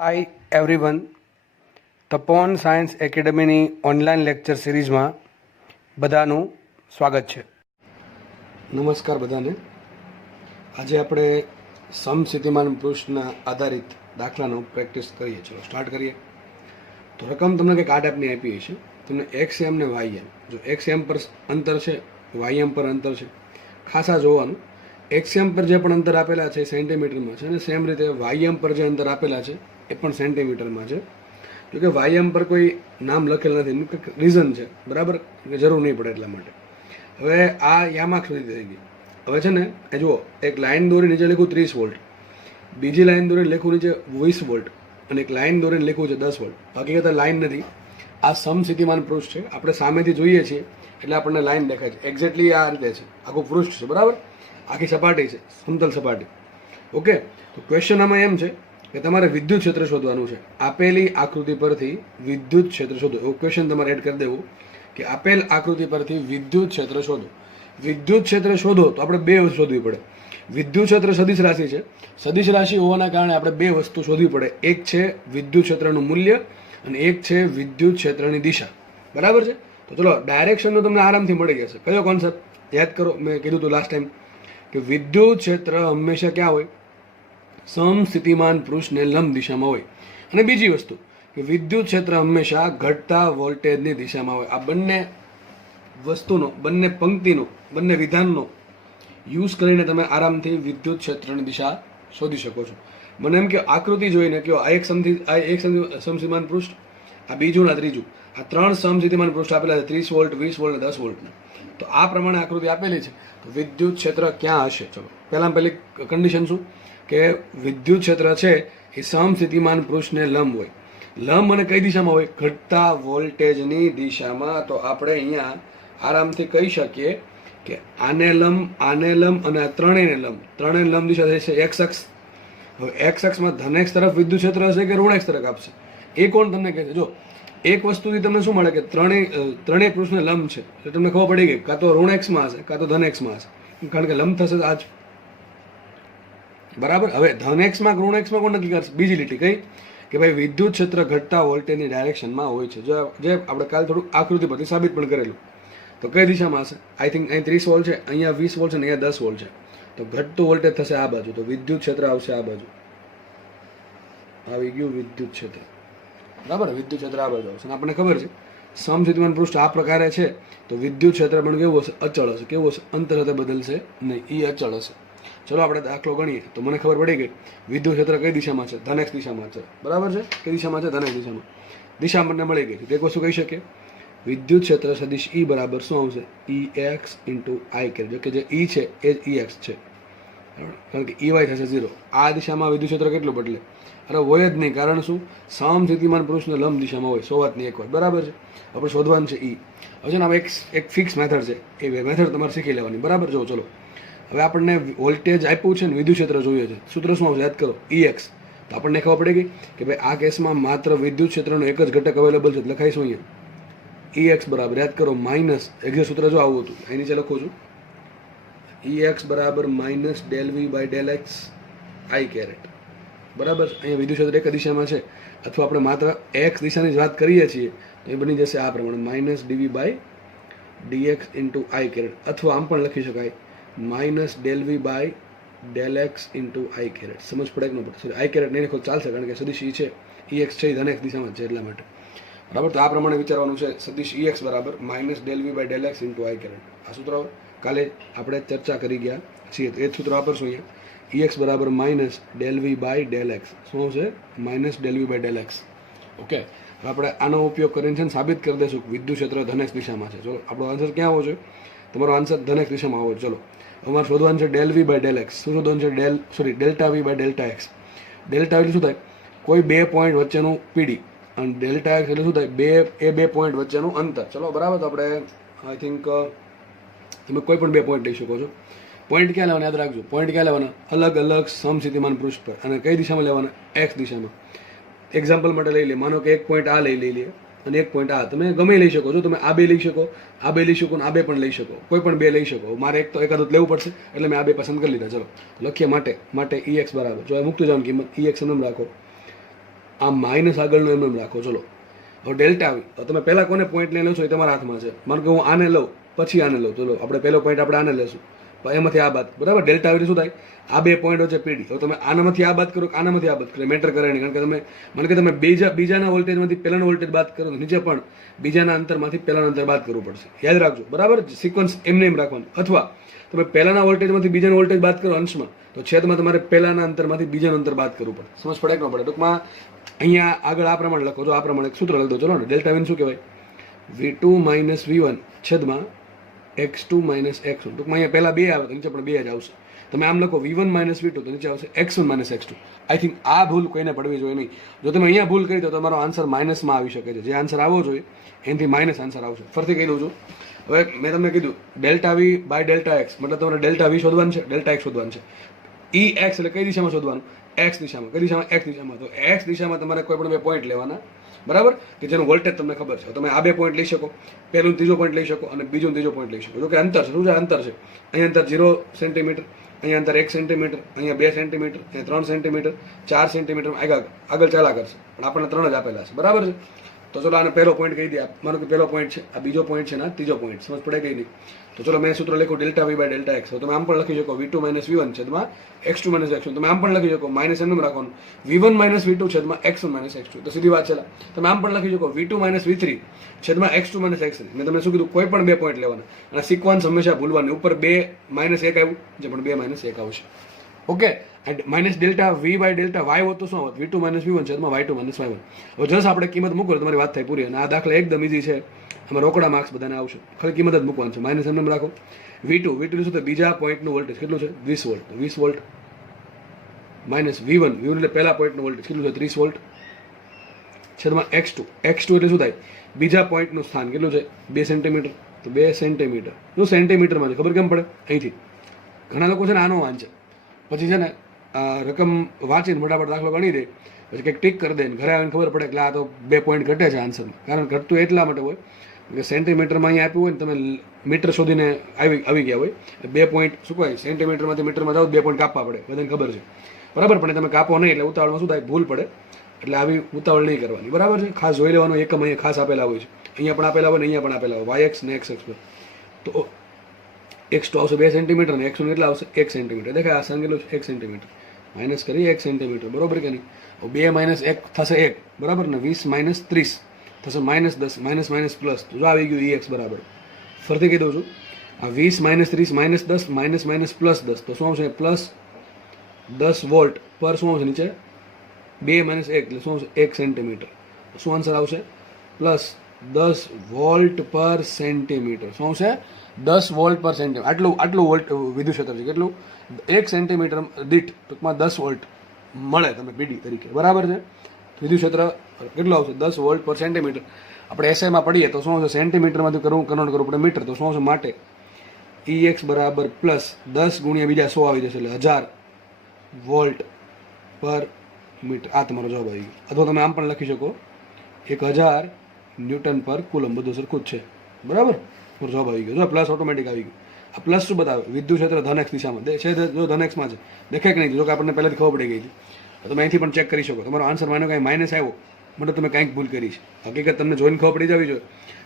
હાય everyone, Tapon Science એકેડમીની online lecture સિરીઝમાં બધાનું સ્વાગત છે. નમસ્કાર બધાને. આજે આપણે સમસ્થિતિમાન પૃષ્ઠના આધારિત દાખલાનો પ્રેક્ટિસ કરીએ. ચલો સ્ટાર્ટ કરીએ. તો રકમ તમને કંઈક આ ટાઈપની આપી છે. તમને એક્સ એમ ને વાય એમ. જો એક્સ એમ પર અંતર છે, વાય એમ પર અંતર છે, ખાસા જોવાનું. એક્સ એમ પર જે પણ અંતર આપેલા છે સેન્ટીમીટરમાં છે, અને સેમ રીતે વાય એમ પર જે અંતર આપેલા છે એ પણ સેન્ટીમીટરમાં છે. જોકે વાય એમ પર કોઈ નામ લખેલ નથી, એનું કંઈક રીઝન છે, બરાબર, કે જરૂર નહીં પડે એટલા માટે. હવે આ યામાકૃતિ થઈ ગઈ. હવે છે ને એ જુઓ, એક લાઈન દોરી નીચે લખું 30 વોલ્ટ, બીજી લાઈન દોરીને લખું નીચે 20 વોલ્ટ, અને એક લાઈન દોરીને લખવું છે 10 વોલ્ટ. હકીકત લાઈન નથી, આ સમસ્થિતિમાન પૃષ્ઠ છે. આપણે સામેથી જોઈએ છીએ એટલે આપણને લાઈન દેખાય છે. એક્ઝેક્ટલી આ રીતે છે, આખું પૃષ્ઠ છે, બરાબર, આખી સપાટી છે, સમતલ સપાટી. ઓકે, તો ક્વેશ્ચન આમાં એમ છે કે તમારે વિદ્યુત ક્ષેત્ર શોધવાનું છે. આપેલી આકૃતિ પરથી વિદ્યુત ક્ષેત્ર શોધો, એવું ક્વેશ્ચન તમારે એડ કરી દેવું કે આપેલ આકૃતિ પરથી વિદ્યુત ક્ષેત્ર શોધો. વિદ્યુત ક્ષેત્ર શોધો તો આપણે બે વસ્તુ શોધવી પડે. વિદ્યુત ક્ષેત્ર સદિશ રાશિ છે. સદિશ રાશિ હોવાના કારણે આપણે બે વસ્તુ શોધવી પડે. એક છે વિદ્યુત ક્ષેત્રનું મૂલ્ય અને એક છે વિદ્યુત ક્ષેત્રની દિશા. બરાબર છે? તો ચલો, ડાયરેક્શનનું તમને આરામથી મળી જશે. કયો કોન્સેપ્ટ યાદ કરો? મેં કીધું હતું લાસ્ટ ટાઈમ કે વિદ્યુત ક્ષેત્ર હંમેશા ક્યાં હોય? સમસ્થિતિમાન પૃષ્ઠને લંબ દિશામાં હોય. અને બીજી વસ્તુ કે વિદ્યુત ક્ષેત્ર હંમેશા ઘટતા વોલ્ટેજની દિશામાં હોય. આ બંને વસ્તુનો, બંને પંક્તિનો, બંને વિધાનનો યુઝ કરીને તમે આરામથી વિદ્યુત ક્ષેત્રની દિશા શોધી શકો છો. મને એમ કે આકૃતિ જોઈને કહો, આ એક સમસ્થિતિમાન પૃષ્ઠ, આ બીજું ને ત્રીજું, આ ત્રણ સમસ્થિતિમાન પૃષ્ઠ આપેલા છે, 30 વોલ્ટ, 20 વોલ્ટ અને 10 વોલ્ટના. તો આ પ્રમાણે આકૃતિ આપેલી છે. તો વિદ્યુત ક્ષેત્ર ક્યાં હશે? ચલો, પહેલી કન્ડિશન શું કે વિદ્યુત ક્ષેત્ર છે એ સમસ્થિતિમાન પૃષ્ઠને લંબ હોય. લંબ અને કઈ દિશામાં હોય? ઘટતા વોલ્ટેજની દિશામાં. તો આપણે અહીંયા આરામથી કહી શકીએ કે આને લંબ અને આ ત્રણેયને લંબ. ત્રણેય લંબ દિશા થશે એક્સ અક્ષ. હવે એક્સ અક્ષમાં ધનેક્ષ તરફ વિદ્યુત ક્ષેત્ર હશે કે ઋણેક્ષ તરફ આપશે? એ કોણ તમને કહે છે? જો, એક વસ્તુથી તમને શું મળે કે ત્રણેય પૃષ્ઠને લંબ છે, એટલે તમને ખબર પડી ગઈ, કાં તો ઋણેક્ષમાં હશે કાં તો ધનેક્ષમાં હશે, કારણ કે લંબ થશે આજ. બરાબર. હવે ધનેક્ષમાં ઋણેક્ષમાં કોણ નક્કી કરશે? બીજી લીટી કઈ કે ભાઈ વિદ્યુત ક્ષેત્ર ઘટતા વોલ્ટેજની ડાયરેક્શનમાં હોય છે. જે આપણે કાલ થોડું આકૃતિ પરથી સાબિત પણ કરેલું. તો કઈ દિશામાં હશે? આઈ થિંક અહીં 30 વોલ્ટ છે, અહીંયા 20 વોલ્ટ છે, ને અહીંયા 10 વોલ્ટ છે. તો ઘટતું વોલ્ટેજ થશે આ બાજુ, તો વિદ્યુત ક્ષેત્ર આવશે આ બાજુ. આવી ગયું વિદ્યુત ક્ષેત્ર. બરાબર, વિદ્યુત ક્ષેત્ર આ બાજુ આવશે. અને આપણને ખબર છે સમસ્થિતિમાન પૃષ્ઠ આ પ્રકારે છે તો વિદ્યુત ક્ષેત્ર પણ કેવું હશે? અચળ હશે. કેવું હશે? અંતર સાથે બદલશે નહીં, એ અચળ હશે. ચલો આપણે દાખલો ગણીએ. તો મને ખબર પડી ગઈ વિદ્યુત ક્ષેત્ર કઈ દિશામાં છે? ધનેક્ષ દિશામાં છે. બરાબર છે? કઈ દિશામાં છે? ધનેક્ષ દિશામાં. દિશા મને મળી ગઈ. એક વસ્તુ કહી શકીએ, વિદ્યુત ક્ષેત્ર સદિશ ઈ બરાબર શું આવશે? ઈ એક્સ ઇન્ટુ આઈ કેર. જો કે જે ઈ છે એ જ ઈ એક્સ છે, કારણ કે ઈ વાય થશે 0. આ દિશામાં વિદ્યુત ક્ષેત્ર કેટલું બદલે? અરે હોય જ નહીં. કારણ શું? સમસ્થિતિમાન પૃષ્ઠને લંબ દિશામાં હોય. 100 વાતની એક વાત. બરાબર છે? આપણે શોધવાનું છે ઈ. હવે છે ને એક ફિક્સ મેથડ છે, એ મેથડ તમારે શીખી લેવાની. બરાબર? જો ચલો, હવે આપણને વોલ્ટેજ આપ્યું છે ને વિદ્યુત ક્ષેત્ર જોઈએ છે. સૂત્ર શું આવશે? યાદ કરો, ઈ એક્સ. તો આપણને ખબર પડી ગઈ કે ભાઈ આ કેસમાં માત્ર વિદ્યુત ક્ષેત્રનો એક જ ઘટક અવેલેબલ છે. લખાઈશું અહીંયા ઈ એક્સ બરાબર, યાદ કરો, માઇનસ, એક્ઝેક્ટ સૂત્ર જો આવું હતું, અહીં નીચે લખું છું, ઈ એક્સ બરાબર minus del V by del X I caret. બરાબર. અહીંયા વિદ્યુત ક્ષેત્ર એક દિશામાં છે, અથવા આપણે માત્ર એક્સ દિશાની જ વાત કરીએ છીએ તો એ બની જશે આ પ્રમાણે, minus DV by DX into I caret. અથવા આમ પણ લખી શકાય, minus del V by del X into I caret. સમજ પડે કે ન પડે? સોરી, આઈ કેરેટ નહીં લખો ચાલશે, કારણ કે સદિશ ઈ છે, ઈ એક્સ છે, ધનેક્ષ દિશામાં છે, એટલા માટે. બરાબર. તો આ પ્રમાણે વિચારવાનું છે. સદિશ ઈ એક્સ બરાબર minus del V by del X into I caret. આ સૂત્ર કાલે આપણે ચર્ચા કરી ગયા છીએ, તો એ જ સૂત્ર વાપરશું અહીંયા. ઈ એક્સ બરાબર minus del V by del X. શું છે? Minus del V by del X. Okay, આપણે આનો ઉપયોગ કરીને છે ને સાબિત કરી દઈશું કે વિદ્યુત ક્ષેત્ર ધનેક્ષ દિશામાં છે. ચલો, આપણો આન્સર ક્યાં આવવો જોઈએ? તમારો આન્સર ધનેક્ષ દિશામાં આવવો. ચલો, અમારે શોધવાનું છે del V by del X. શું શોધવાનું છે? Delta V by delta X. Delta એટલે શું થાય? કોઈ બે પોઈન્ટ વચ્ચેનું પીડી, અને ડેલ્ટા એક્સ એટલે શું થાય? બે પોઈન્ટ વચ્ચેનું અંતર. ચલો, બરાબર. તો આપણે આઈ થિંક તમે કોઈ પણ બે પોઈન્ટ લઈ શકો છો. પોઈન્ટ ક્યાં લેવાના? યાદ રાખજો, પોઈન્ટ ક્યાં લેવાના? અલગ અલગ સમસ્થિતિમાન પૃષ્ઠ પર. અને કઈ દિશામાં લેવાના? એક્સ દિશામાં. એક્ઝામ્પલ માટે લઈ લે, માનો કે એક પોઈન્ટ આ લઈ લે અને એક પોઈન્ટ આ. તમે ગમે લઈ શકો છો. તમે આ બે લઈ શકો, આ બે લઈ શકો, અને આ બે પણ લઈ શકો. કોઈ પણ બે લઈ શકો. મારે એક તો એકાદું લેવું પડશે, એટલે મેં આ બે પસંદ કરી લીધા. ચલો લખીએ. માટે ઈ એક્સ બરાબર, જો મૂકતું જાવ કિંમત, ઈ એક્સ નામ રાખો, આ માઇનસ આગળનો એમ રાખો. ચલો હવે ડેલ્ટા આવી તો તમે પહેલા કોને પોઈન્ટ લઈ લો છો એ તમારા હાથમાં છે. માનો કે હું આને લઉં પછી આને લઉં. ચલો આપણે પહેલો પોઈન્ટ આપણે આને લેશું, એમાંથી આ બાદ, બરાબર. ડેલ્ટા આવી શું થાય, આ બે પોઈન્ટ વચ્ચે પીડી. હવે તમે આનામાંથી આ બાદ કરો કે આનામાંથી આ બાદ કરો, મેટર કરે નહીં. કારણ કે તમે મને કે તમે બીજાના વોલ્ટેજમાંથી પહેલાનો વોલ્ટેજ બાદ કરો, નીચે પણ બીજાના અંતરમાંથી પહેલાનું અંતર બાદ કરવું પડશે. યાદ રાખજો, બરાબર. સિક્વન્સ એમને એમ રાખવાનું. અથવા તમે પહેલાના વોલ્ટેજમાંથી બીજાનો વોલ્ટેજ બાદ કરો અંશમાં, તો છેદમાં તમારે પહેલાના અંતરમાંથી બીજાનું અંતર બાદ કરવું પડે. સમજ પડે કે ન પડે? ટૂંકમાં અહીંયા આગળ આ પ્રમાણે લખો છો, આ પ્રમાણે એક સૂત્ર લખી દો. ચલો ને, ડેલ્ટા વિન શું કહેવાય, V2 - V1 છેદમાં x2 - x1. ટૂંકમાં અહીંયા પહેલા 2 આવે તો નીચે પણ 2 જ આવશે. તમે આમ લખો V1 - V2 તો નીચે આવશે x1 - x2. આઈ થિંક આ ભૂલ કોઈને પડવી જોઈએ નહીં. જો તમે અહીંયા ભૂલ કરી તો તમારો આન્સર માઇનસમાં આવી શકે છે. જે આન્સર આવવો જોઈએ એનાથી માઇનસ આન્સર આવશે. ફરીથી કહી દઉં છું. હવે મેં તમને કીધું delta V by delta x, મતલબ તમારે ડેલ્ટા V શોધવાનું છે, ડેલ્ટા x શોધવાનું છે. EX એટલે કઈ દિશામાં શોધવાનું, x દિશામાં. કઈ દિશામાં, x દિશામાં. તો x દિશામાં તમારે કોઈ પણ 2 પોઈન્ટ લેવાના, બરાબર, કે જેનું વોલ્ટેજ તમને ખબર છે. તમે આ 2 પોઈન્ટ લઈ શકો, પહેલું ત્રીજો પોઈન્ટ લઈ શકો અને બીજું ત્રીજો પોઈન્ટ લઈ શકો. જો કે અંતર છે, શું છે અંતર છે, અહીંયા અંતર 0 સેન્ટીમીટર, અહીંયા અંતર 1 સેન્ટીમીટર, અહીંયા 2 સેન્ટીમીટર, અહીંયા 3 સેન્ટીમીટર, 4 સેન્ટીમીટર આગળ ચાલા કરશે. પણ આપણને 3 જ આપેલા છે, બરાબર છે. તો ચલો આને પહેલો પોઈન્ટ કહી દે. માનો કે પહેલો પોઈન્ટ છે, આ બીજો પોઈન્ટ છે ને આ ત્રીજો પોઈન્ટ. સમજ પડે કઈ નહીં? તો ચલો મેં સૂત્ર લખ્યું delta V by delta x. તો તમે આમ પણ લખી શકો V2 - V1 છેદમાં x2 - x1. તમે આમ પણ લખી શકો માઇનસ એનું રાખવાનું V1 - V2 છેદમાં x1 - x2. તો સીધી વાત છે. તમે આમ પણ લખી શકો V2 - V3 છેદમાં x2 - x3. મેં તમને શું કીધું, કોઈ પણ 2 પોઈન્ટ લેવાના અને સિક્વન્સ હંમેશા ભૂલવાની. ઉપર 2 - 1 આવ્યું જે પણ 2 - 1 આવશે. Okay. And minus delta V by delta y હોત તો શું હોત, V2 - V1 છેદમાં y2 - y1. હવે જસ્ટ આપણે કિંમત મૂકો તમારી વાત થાય પૂરી. અને આ દાખલા એકદમ ઈઝી છે. આમાં રોકડા માર્ક્સ બધાને આવશે, ખાલી કિંમત જ મૂકવાનું છે. માઇનસ એમને રાખો. V2 શું થાય, બીજા પોઈન્ટનું વોલ્ટેજ કેટલું છે, 20 વોલ્ટ. 20 વોલ્ટ માઇનસ V1 એટલે પહેલા પોઈન્ટનું વોલ્ટેજ કેટલું છે, 30 વોલ્ટ છેદમાં x2 એટલે શું થાય, બીજા પોઈન્ટનું સ્થાન કેટલું છે, 2 સેન્ટીમીટર. તો 2 સેન્ટીમીટર શું સેન્ટીમીટરમાં છે ખબર કેમ પડે, અહીંથી ઘણા લોકો છે ને આનો વાંચે, પછી છે ને રકમ વાંચીને ફટાફટ દાખલો ગણી દે, પછી કંઈક ટીક કરી દે ને ઘરે આવીને ખબર પડે કે આ તો 2 પોઈન્ટ ઘટે છે આન્સરમાં. કારણ ઘટતું એટલા માટે હોય કે સેન્ટીમીટરમાં અહીંયા આપ્યું હોય ને તમે મીટર શોધીને આવી ગયા હોય, 2 પોઈન્ટ શું કહેવાય, સેન્ટીમીટરમાંથી મીટરમાં જાઓ 2 પોઈન્ટ કાપવા પડે, બધાને ખબર છે, બરાબર. પણ તમે કાપો નહીં એટલે ઉતાવળમાં શું થાય, ભૂલ પડે. એટલે આવી ઉતાવળ નહીં કરવાની, બરાબર છે. ખાસ જોઈ લેવાનું, એકમ અહીંયા ખાસ આપેલા હોય છે, અહીંયા પણ આપેલા હોય ને અહીંયા પણ આપેલા હોય, yx ને xx પર. તો x તો આવશે 2 સેન્ટીમીટર ને x કેટલા આવશે 1 સેન્ટીમીટર. દેખાય આ સંગ કેટલું છે 1 સેન્ટીમીટર. માઇનસ કરી 1 સેન્ટીમીટર, બરોબર કે નહીં. 2 - 1 થશે 1, બરાબર ને. 20 - 30 થશે -10, માઇનસ માઇનસ પ્લસ. જો આવી ગયું ex બરાબર. ફરીથી કહી દઉં છું, આ 20 - 30 -10 માઇનસ માઇનસ પ્લસ 10. તો શું આવશે, પ્લસ 10 વોલ્ટ પર શું આવશે નીચે 2 - 1 એટલે શું આવશે 1 સેન્ટીમીટર. શું આન્સર આવશે, પ્લસ 10 વોલ્ટ પર સેન્ટીમીટર. શું આવશે 10 વોલ્ટ પર સેન્ટીમીટર. આટલું વોલ્ટ વિદ્યુત ક્ષેત્ર છે. કેટલું, 1 સેન્ટીમીટર દીઠ ટૂંકમાં 10 વોલ્ટ મળે તમે પીડી તરીકે, બરાબર છે. વિદ્યુત ક્ષેત્ર કેટલું આવશે 10 વોલ્ટ પર સેન્ટીમીટર. આપણે એસઆઈમાં પડીએ તો શું આવશે, સેન્ટીમીટરમાંથી કન્વર્ટ કરવું પડે મીટર. તો શું આવશે, માટે EX બરાબર પ્લસ 10 ગુણ્યા બીજા 100 આવી જશે, એટલે 1000 વોલ્ટ પર મીટર. આ તમારો જવાબ આવી ગયો. અથવા તમે આમ પણ લખી શકો 1000 ન્યૂટન પર કુલમ. બધું સરખું જ છે, બરાબર. મારો જવાબ આવી ગયો. જો પ્લસ ઓટોમેટિક આવી ગયું. આ પ્લસ શું બતાવે, વિદ્યુત ક્ષેત્ર ધન x દિશામાં છે. જો ધન x માં છે, દેખાય કે નહીં, જો કે આપણને પહેલાથી ખબર પડી ગઈ છે. તમે અહીંથી પણ ચેક કરી શકો. તમારો આન્સર માનો કાંઈ માઇનસ આવ્યો, મતલબ તમે કાંઈક ભૂલ કરી છે. હકીકત તમને જોઈને ખબર પડી જવી જોઈએ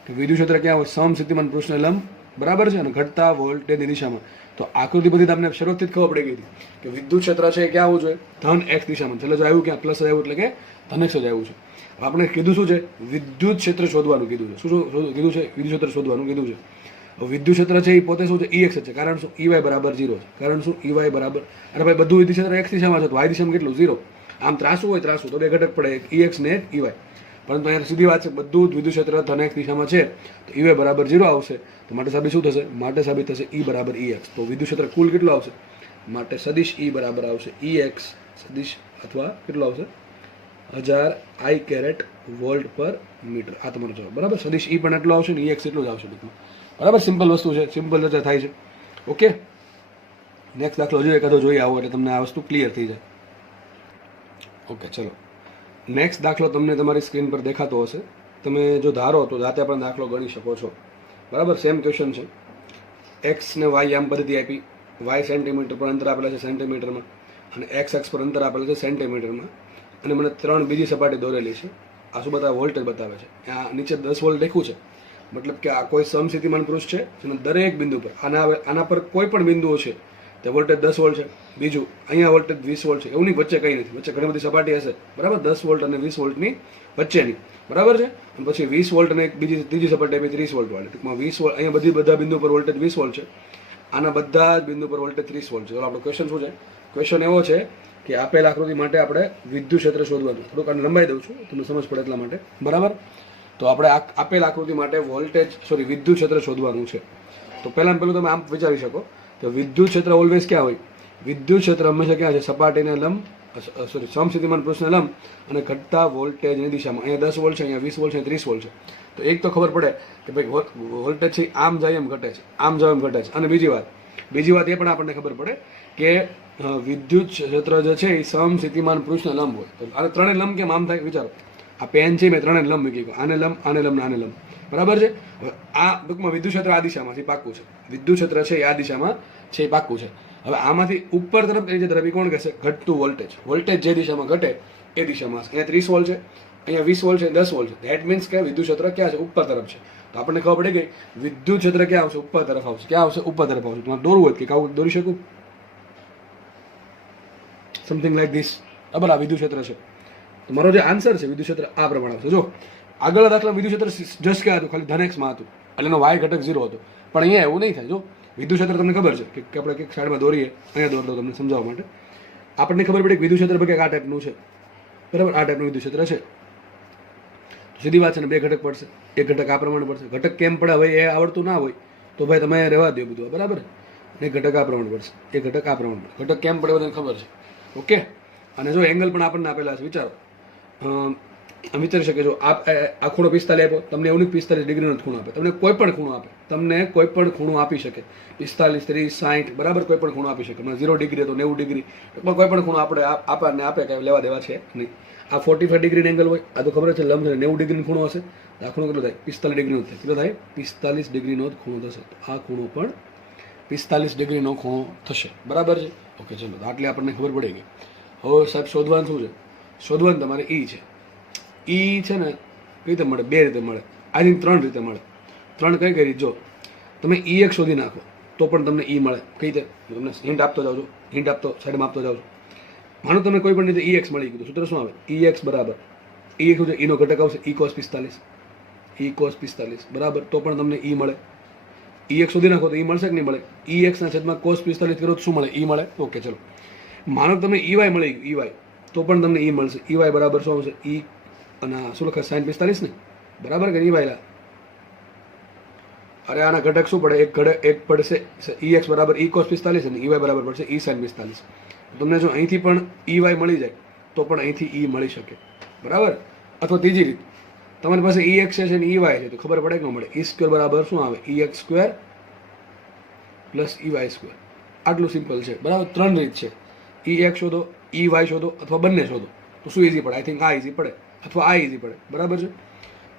કે વિદ્યુત ક્ષેત્ર ક્યાં હોય, સમસ્થિતિમાન પૃષ્ઠને લંબ, બરાબર છે, અને ઘટતા વોલ્ટેજની દિશામાં. તો આકૃતિ બધી તમને શરૂઆતથી જ ખબર પડી ગઈ હતી કે વિદ્યુત ક્ષેત્ર છે ક્યાં આવવું જોઈએ, ધન x દિશામાં. છેલ્લે જો આવ્યું ક્યાં, પ્લસ આવ્યું એટલે કે ધન x જ આવ્યું છે. આપણે કીધું શું છે, વિદ્યુત ક્ષેત્ર શોધવાનું કીધું છે. શું કીધું છે, વિદ્યુત ક્ષેત્ર શોધવાનું કીધું છે. વિદ્યુત ક્ષેત્ર છે એ પોતે શું છે, EX જ છે. કારણ શું, EY બરાબર 0 છે. કારણ શું, EY બરાબર, અરે ભાઈ બધું વિદ્યુત ક્ષેત્ર x દિશામાં છે તો y દિશામાં કેટલું, 0. આમ ત્રાસું હોય ત્રાસું તો 2 ઘટક પડે, એક EX ને એક EY. પરંતુ અહીંયા સીધી વાત છે, બધું જ વિદ્યુત ક્ષેત્ર ધન x દિશામાં છે તો EY બરાબર 0 આવશે. તો માટે સાબિત શું થશે, માટે સાબિત થશે E બરાબર EX. તો વિદ્યુત ક્ષેત્ર કુલ કેટલું આવશે, માટે સદિશ E બરાબર આવશે EX સદિશ, અથવા કેટલું આવશે 1000 I કેરેટ વોલ્ટ પર મીટર. આ તમારો જવાબ, બરાબર. સદિશ E પણ એટલો આવશે ને EX એટલું જ આવશે ટૂંકમાં, બરાબર. સિમ્પલ વસ્તુ છે, સિમ્પલ રીતે થાય છે. ઓકે, નેક્સ્ટ દાખલો જોઈએ, કદો જોઈએ આવો એટલે તમને આ વસ્તુ ક્લિયર થઈ જાય. ઓકે, ચલો નેક્સ્ટ દાખલો તમને તમારી સ્ક્રીન પર દેખાતો હશે. તમે જો ધારો તો જાતે પણ દાખલો ગણી શકો છો, બરાબર. સેમ ક્વેશ્ચન છે. x ને y આમ પદ્ધતિ આપી, y સેન્ટીમીટર પર અંતર આપેલા છે સેન્ટીમીટરમાં, અને x અક્ષ પર અંતર આપેલું છે સેન્ટીમીટરમાં. અને મને 3 બીજી સપાટી દોરેલી છે. આ શું બતાવે? વોલ્ટેજ બતાવે છે. આ નીચે 10 વોલ્ટ લખ્યું છે, મતલબ કે આ કોઈ સમસ્થિતિમાન પૃષ્ઠ છે જેનો દરેક બિંદુ પર આના પર કોઈ પણ બિંદુઓ છે તે વોલ્ટેજ 10 વોલ્ટ છે. બીજું અહીંયા વોલ્ટેજ 20 વોલ્ટ છે. એવું નહીં, વચ્ચે કંઈ નથી, વચ્ચે ઘણી બધી સપાટી હશે, બરાબર, 10 વોલ્ટ અને 20 વોલ્ટની વચ્ચેની, બરાબર છે. અને પછી 20 વોલ્ટ અને એક બીજી ત્રીજી સપાટી આપી 30 વોલ્ટ વાળી. ટૂંકમાં 20 વોલ્ટ, અહીંયા બધા બિંદુ પર વોલ્ટેજ 20 વોલ્ટ છે, આના બધા જ બિંદુ પર વોલ્ટેજ 30 વોલ્ટ છે. તો આપણો ક્વેશ્ચન શું છે? ક્વેશ્ચન એવો છે કે આપેલ આકૃતિ માટે આપણે વિદ્યુત ક્ષેત્ર શોધવાનું. થોડુંક આને લંબાઈ દઉં છું, તમને સમજ પડે એટલા માટે, બરાબર. તો આપણે આપેલ આકૃતિ માટે વિદ્યુત ક્ષેત્ર શોધવાનું છે. તો પહેલાં તમે આમ વિચારી શકો કે વિદ્યુત ક્ષેત્ર ઓલવેઝ ક્યાં હોય? વિદ્યુત ક્ષેત્ર હંમેશા ક્યાં છે? સપાટીને લંબ, સમસ્થિતિમાન પૃષ્ઠને લંબ અને ઘટતા વોલ્ટેજની દિશામાં. અહીંયા 10 વોલ્ટ છે, અહીંયા 20 વોલ્ટ છે, 30 વોલ્ટ છે. તો એક તો ખબર પડે કે ભાઈ વોલ્ટેજ છે આમ જાય એમ ઘટે છે, આમ જાય એમ ઘટે છે. અને બીજી વાત એ પણ આપણને ખબર પડે કે વિદ્યુત ક્ષેત્ર જે છે એ સમસ્થિતિમાન પૃષ્ઠને લંબ હોય. તો આને ત્રણે લંબ કેમ આમ થાય? વિચારો, આ પેન છે, મેં ત્રણે લંબ મૂકી ગયો, આને લંબ, આને લંબ, આને લંબ, બરાબર છે. હવે આ ટૂંકમાં વિદ્યુત ક્ષેત્ર આ દિશામાં છે, પાક્કું છે. વિદ્યુત ક્ષેત્ર છે એ આ દિશામાં છે, એ પાક્કું છે. હવે આમાંથી ઉપર તરફ નીચે તરફ કોણ કહેશે? ઘટતું વોલ્ટેજ. વોલ્ટેજ જે દિશામાં ઘટે એ દિશામાં. અહીંયા 30 વોલ્ટ છે, અહીંયા 20 વોલ્ટ છે, 10 વોલ્ટ છે. ધેટ મીન્સ કે વિદ્યુત ક્ષેત્ર ક્યાં છે? ઉપર તરફ છે. તો આપણને ખબર પડી ગઈ વિદ્યુત ક્ષેત્ર ક્યાં આવશે? ઉપર તરફ આવશે. ક્યાં આવશે? ઉપર તરફ આવશે. તમારે દોરવું હોય કે કાવું દોરી શકું? Something like this. બરાબર, આ વિદ્યુત ક્ષેત્ર છે. તો મારો જે આન્સર છે વિદ્યુત ક્ષેત્ર આ પ્રમાણે આવશે. જો આગળ દાખલા વિદ્યુત ક્ષેત્ર જસ્ટ ક્યાં હતું? ખાલી ધન એક્સમાં હતું, એટલે એનો વાય ઘટક 0 હતો. પણ અહીંયા એવું નહીં થાય. જો વિદ્યુત ક્ષેત્ર તમને ખબર છે કે આપણે કંઈક સાઈડમાં દોરીએ, અહીંયા દોર દો તમને સમજાવવા માટે. આપણને ખબર પડી કે વિદ્યુત ક્ષેત્ર ભાઈ આ ટાઈપનું છે, બરાબર, આ ટાઈપનું વિદ્યુત ક્ષેત્ર છે. સીધી વાત છે ને, 2 ઘટક પડશે. એક ઘટક આ પ્રમાણે પડશે. ઘટક કેમ પડે હવે એ આવડતું ના હોય તો ભાઈ તમે રહેવા દો બધું, બરાબર. એક ઘટક આ પ્રમાણે પડશે, એક ઘટક આ પ્રમાણે પડશે. ઘટક કેમ પડે બધાને ખબર છે, ઓકે. અને જો એંગલ પણ આપણને આપેલા છે, વિચારો. વિચારી શકે, જો આ ખૂણો 45 આપ્યો તમને, એવું નહીં 45 ડિગ્રીનો ખૂણો આપે, તમને કોઈ પણ ખૂણો આપે, તમને કોઈ પણ ખૂણો આપી શકે, 45, 30, 60, બરાબર, કોઈ પણ ખૂણો આપી શકે. 0 ડિગ્રી તો 90 ડિગ્રી, પણ કોઈ પણ ખૂણો આપણે આપે કાંઈ લેવા દેવા છે નહીં. આ 45 ડિગ્રીનો એંગલ હોય, આ તો ખબર છે લંબ છે, 90 ડિગ્રીનો ખૂણો હશે, આ ખૂણો કેટલો થાય? 45 ડિગ્રીનો થાય. કેટલો થાય? 45 ડિગ્રીનો જ ખૂણો થશે. તો આ ખૂણો પણ 45 ડિગ્રીનો ખૂણો થશે, બરાબર છે, ઓકે. ચલો, આટલી આપણને ખબર પડી ગઈ. હવે સાહેબ શોધવાનું શું છે? શોધવાનું તમારે ઈ છે. ઈ છે ને કઈ રીતે મળે? 2 રીતે મળે. આઈ થિંક 3 રીતે મળે. 3 કઈ રીતે? જો તમે ઈ1 શોધી નાખો તો પણ તમને ઈ મળે. કઈ રીતે? તમને હિન્ટ આપતો જાઉં છું, હિન્ટ આપતો સાઈડમાં આપતો જાઉં છું. માનો તમને કોઈ પણ રીતે ઈએક્સ મળી ગયું, સૂત્ર શું આવે? ઈએક્સ બરાબર ઈ શું છે? ઈનો ઘટક આવશે ઈ cos 45, ઈ cos 45, બરાબર. તો પણ તમને ઈ મળે. ઈએક્સ શોધી નાખો તો ઈ મળશે કે નહીં મળે? ઈએક્સ ના છેદમાં cos 45 કરો તો શું મળે? ઈ મળે, ઓકે. ચલો, માનો તમને ઈવાય મળી ગયું, ઈવાય, તો પણ તમને ઈ મળશે. ઈવાય બરાબર શું આવશે? ઈ અને શું લખાય? sin 45 ને, બરાબર કે ઈવાય? અરે આના ઘટક શું પડે? એક પડશે ઈએક્સ બરાબર ઈ cos 45 અને ઈવાય બરાબર પડશે ઈ sin 45. તમને જો અહીંથી પણ ઈવાય મળી જાય તો પણ અહીંથી ઈ મળી શકે, બરાબર. અથવા ત્રીજી રીત, તમારી પાસે ઈએક્સ છે ને ઈવાય છે તો ખબર પડે કે ન મળે? ઈ સ્ક્વેર બરાબર શું આવે? E x square plus E y square. આટલું સિમ્પલ છે, બરાબર. 3 રીત છે. ઈએક્સ શોધો, ઈવાય શોધો અથવા બંને શોધો. તો શું ઈઝી પડે? આઈ થિંક આ ઈઝી પડે અથવા આ ઈઝી પડે, બરાબર છે.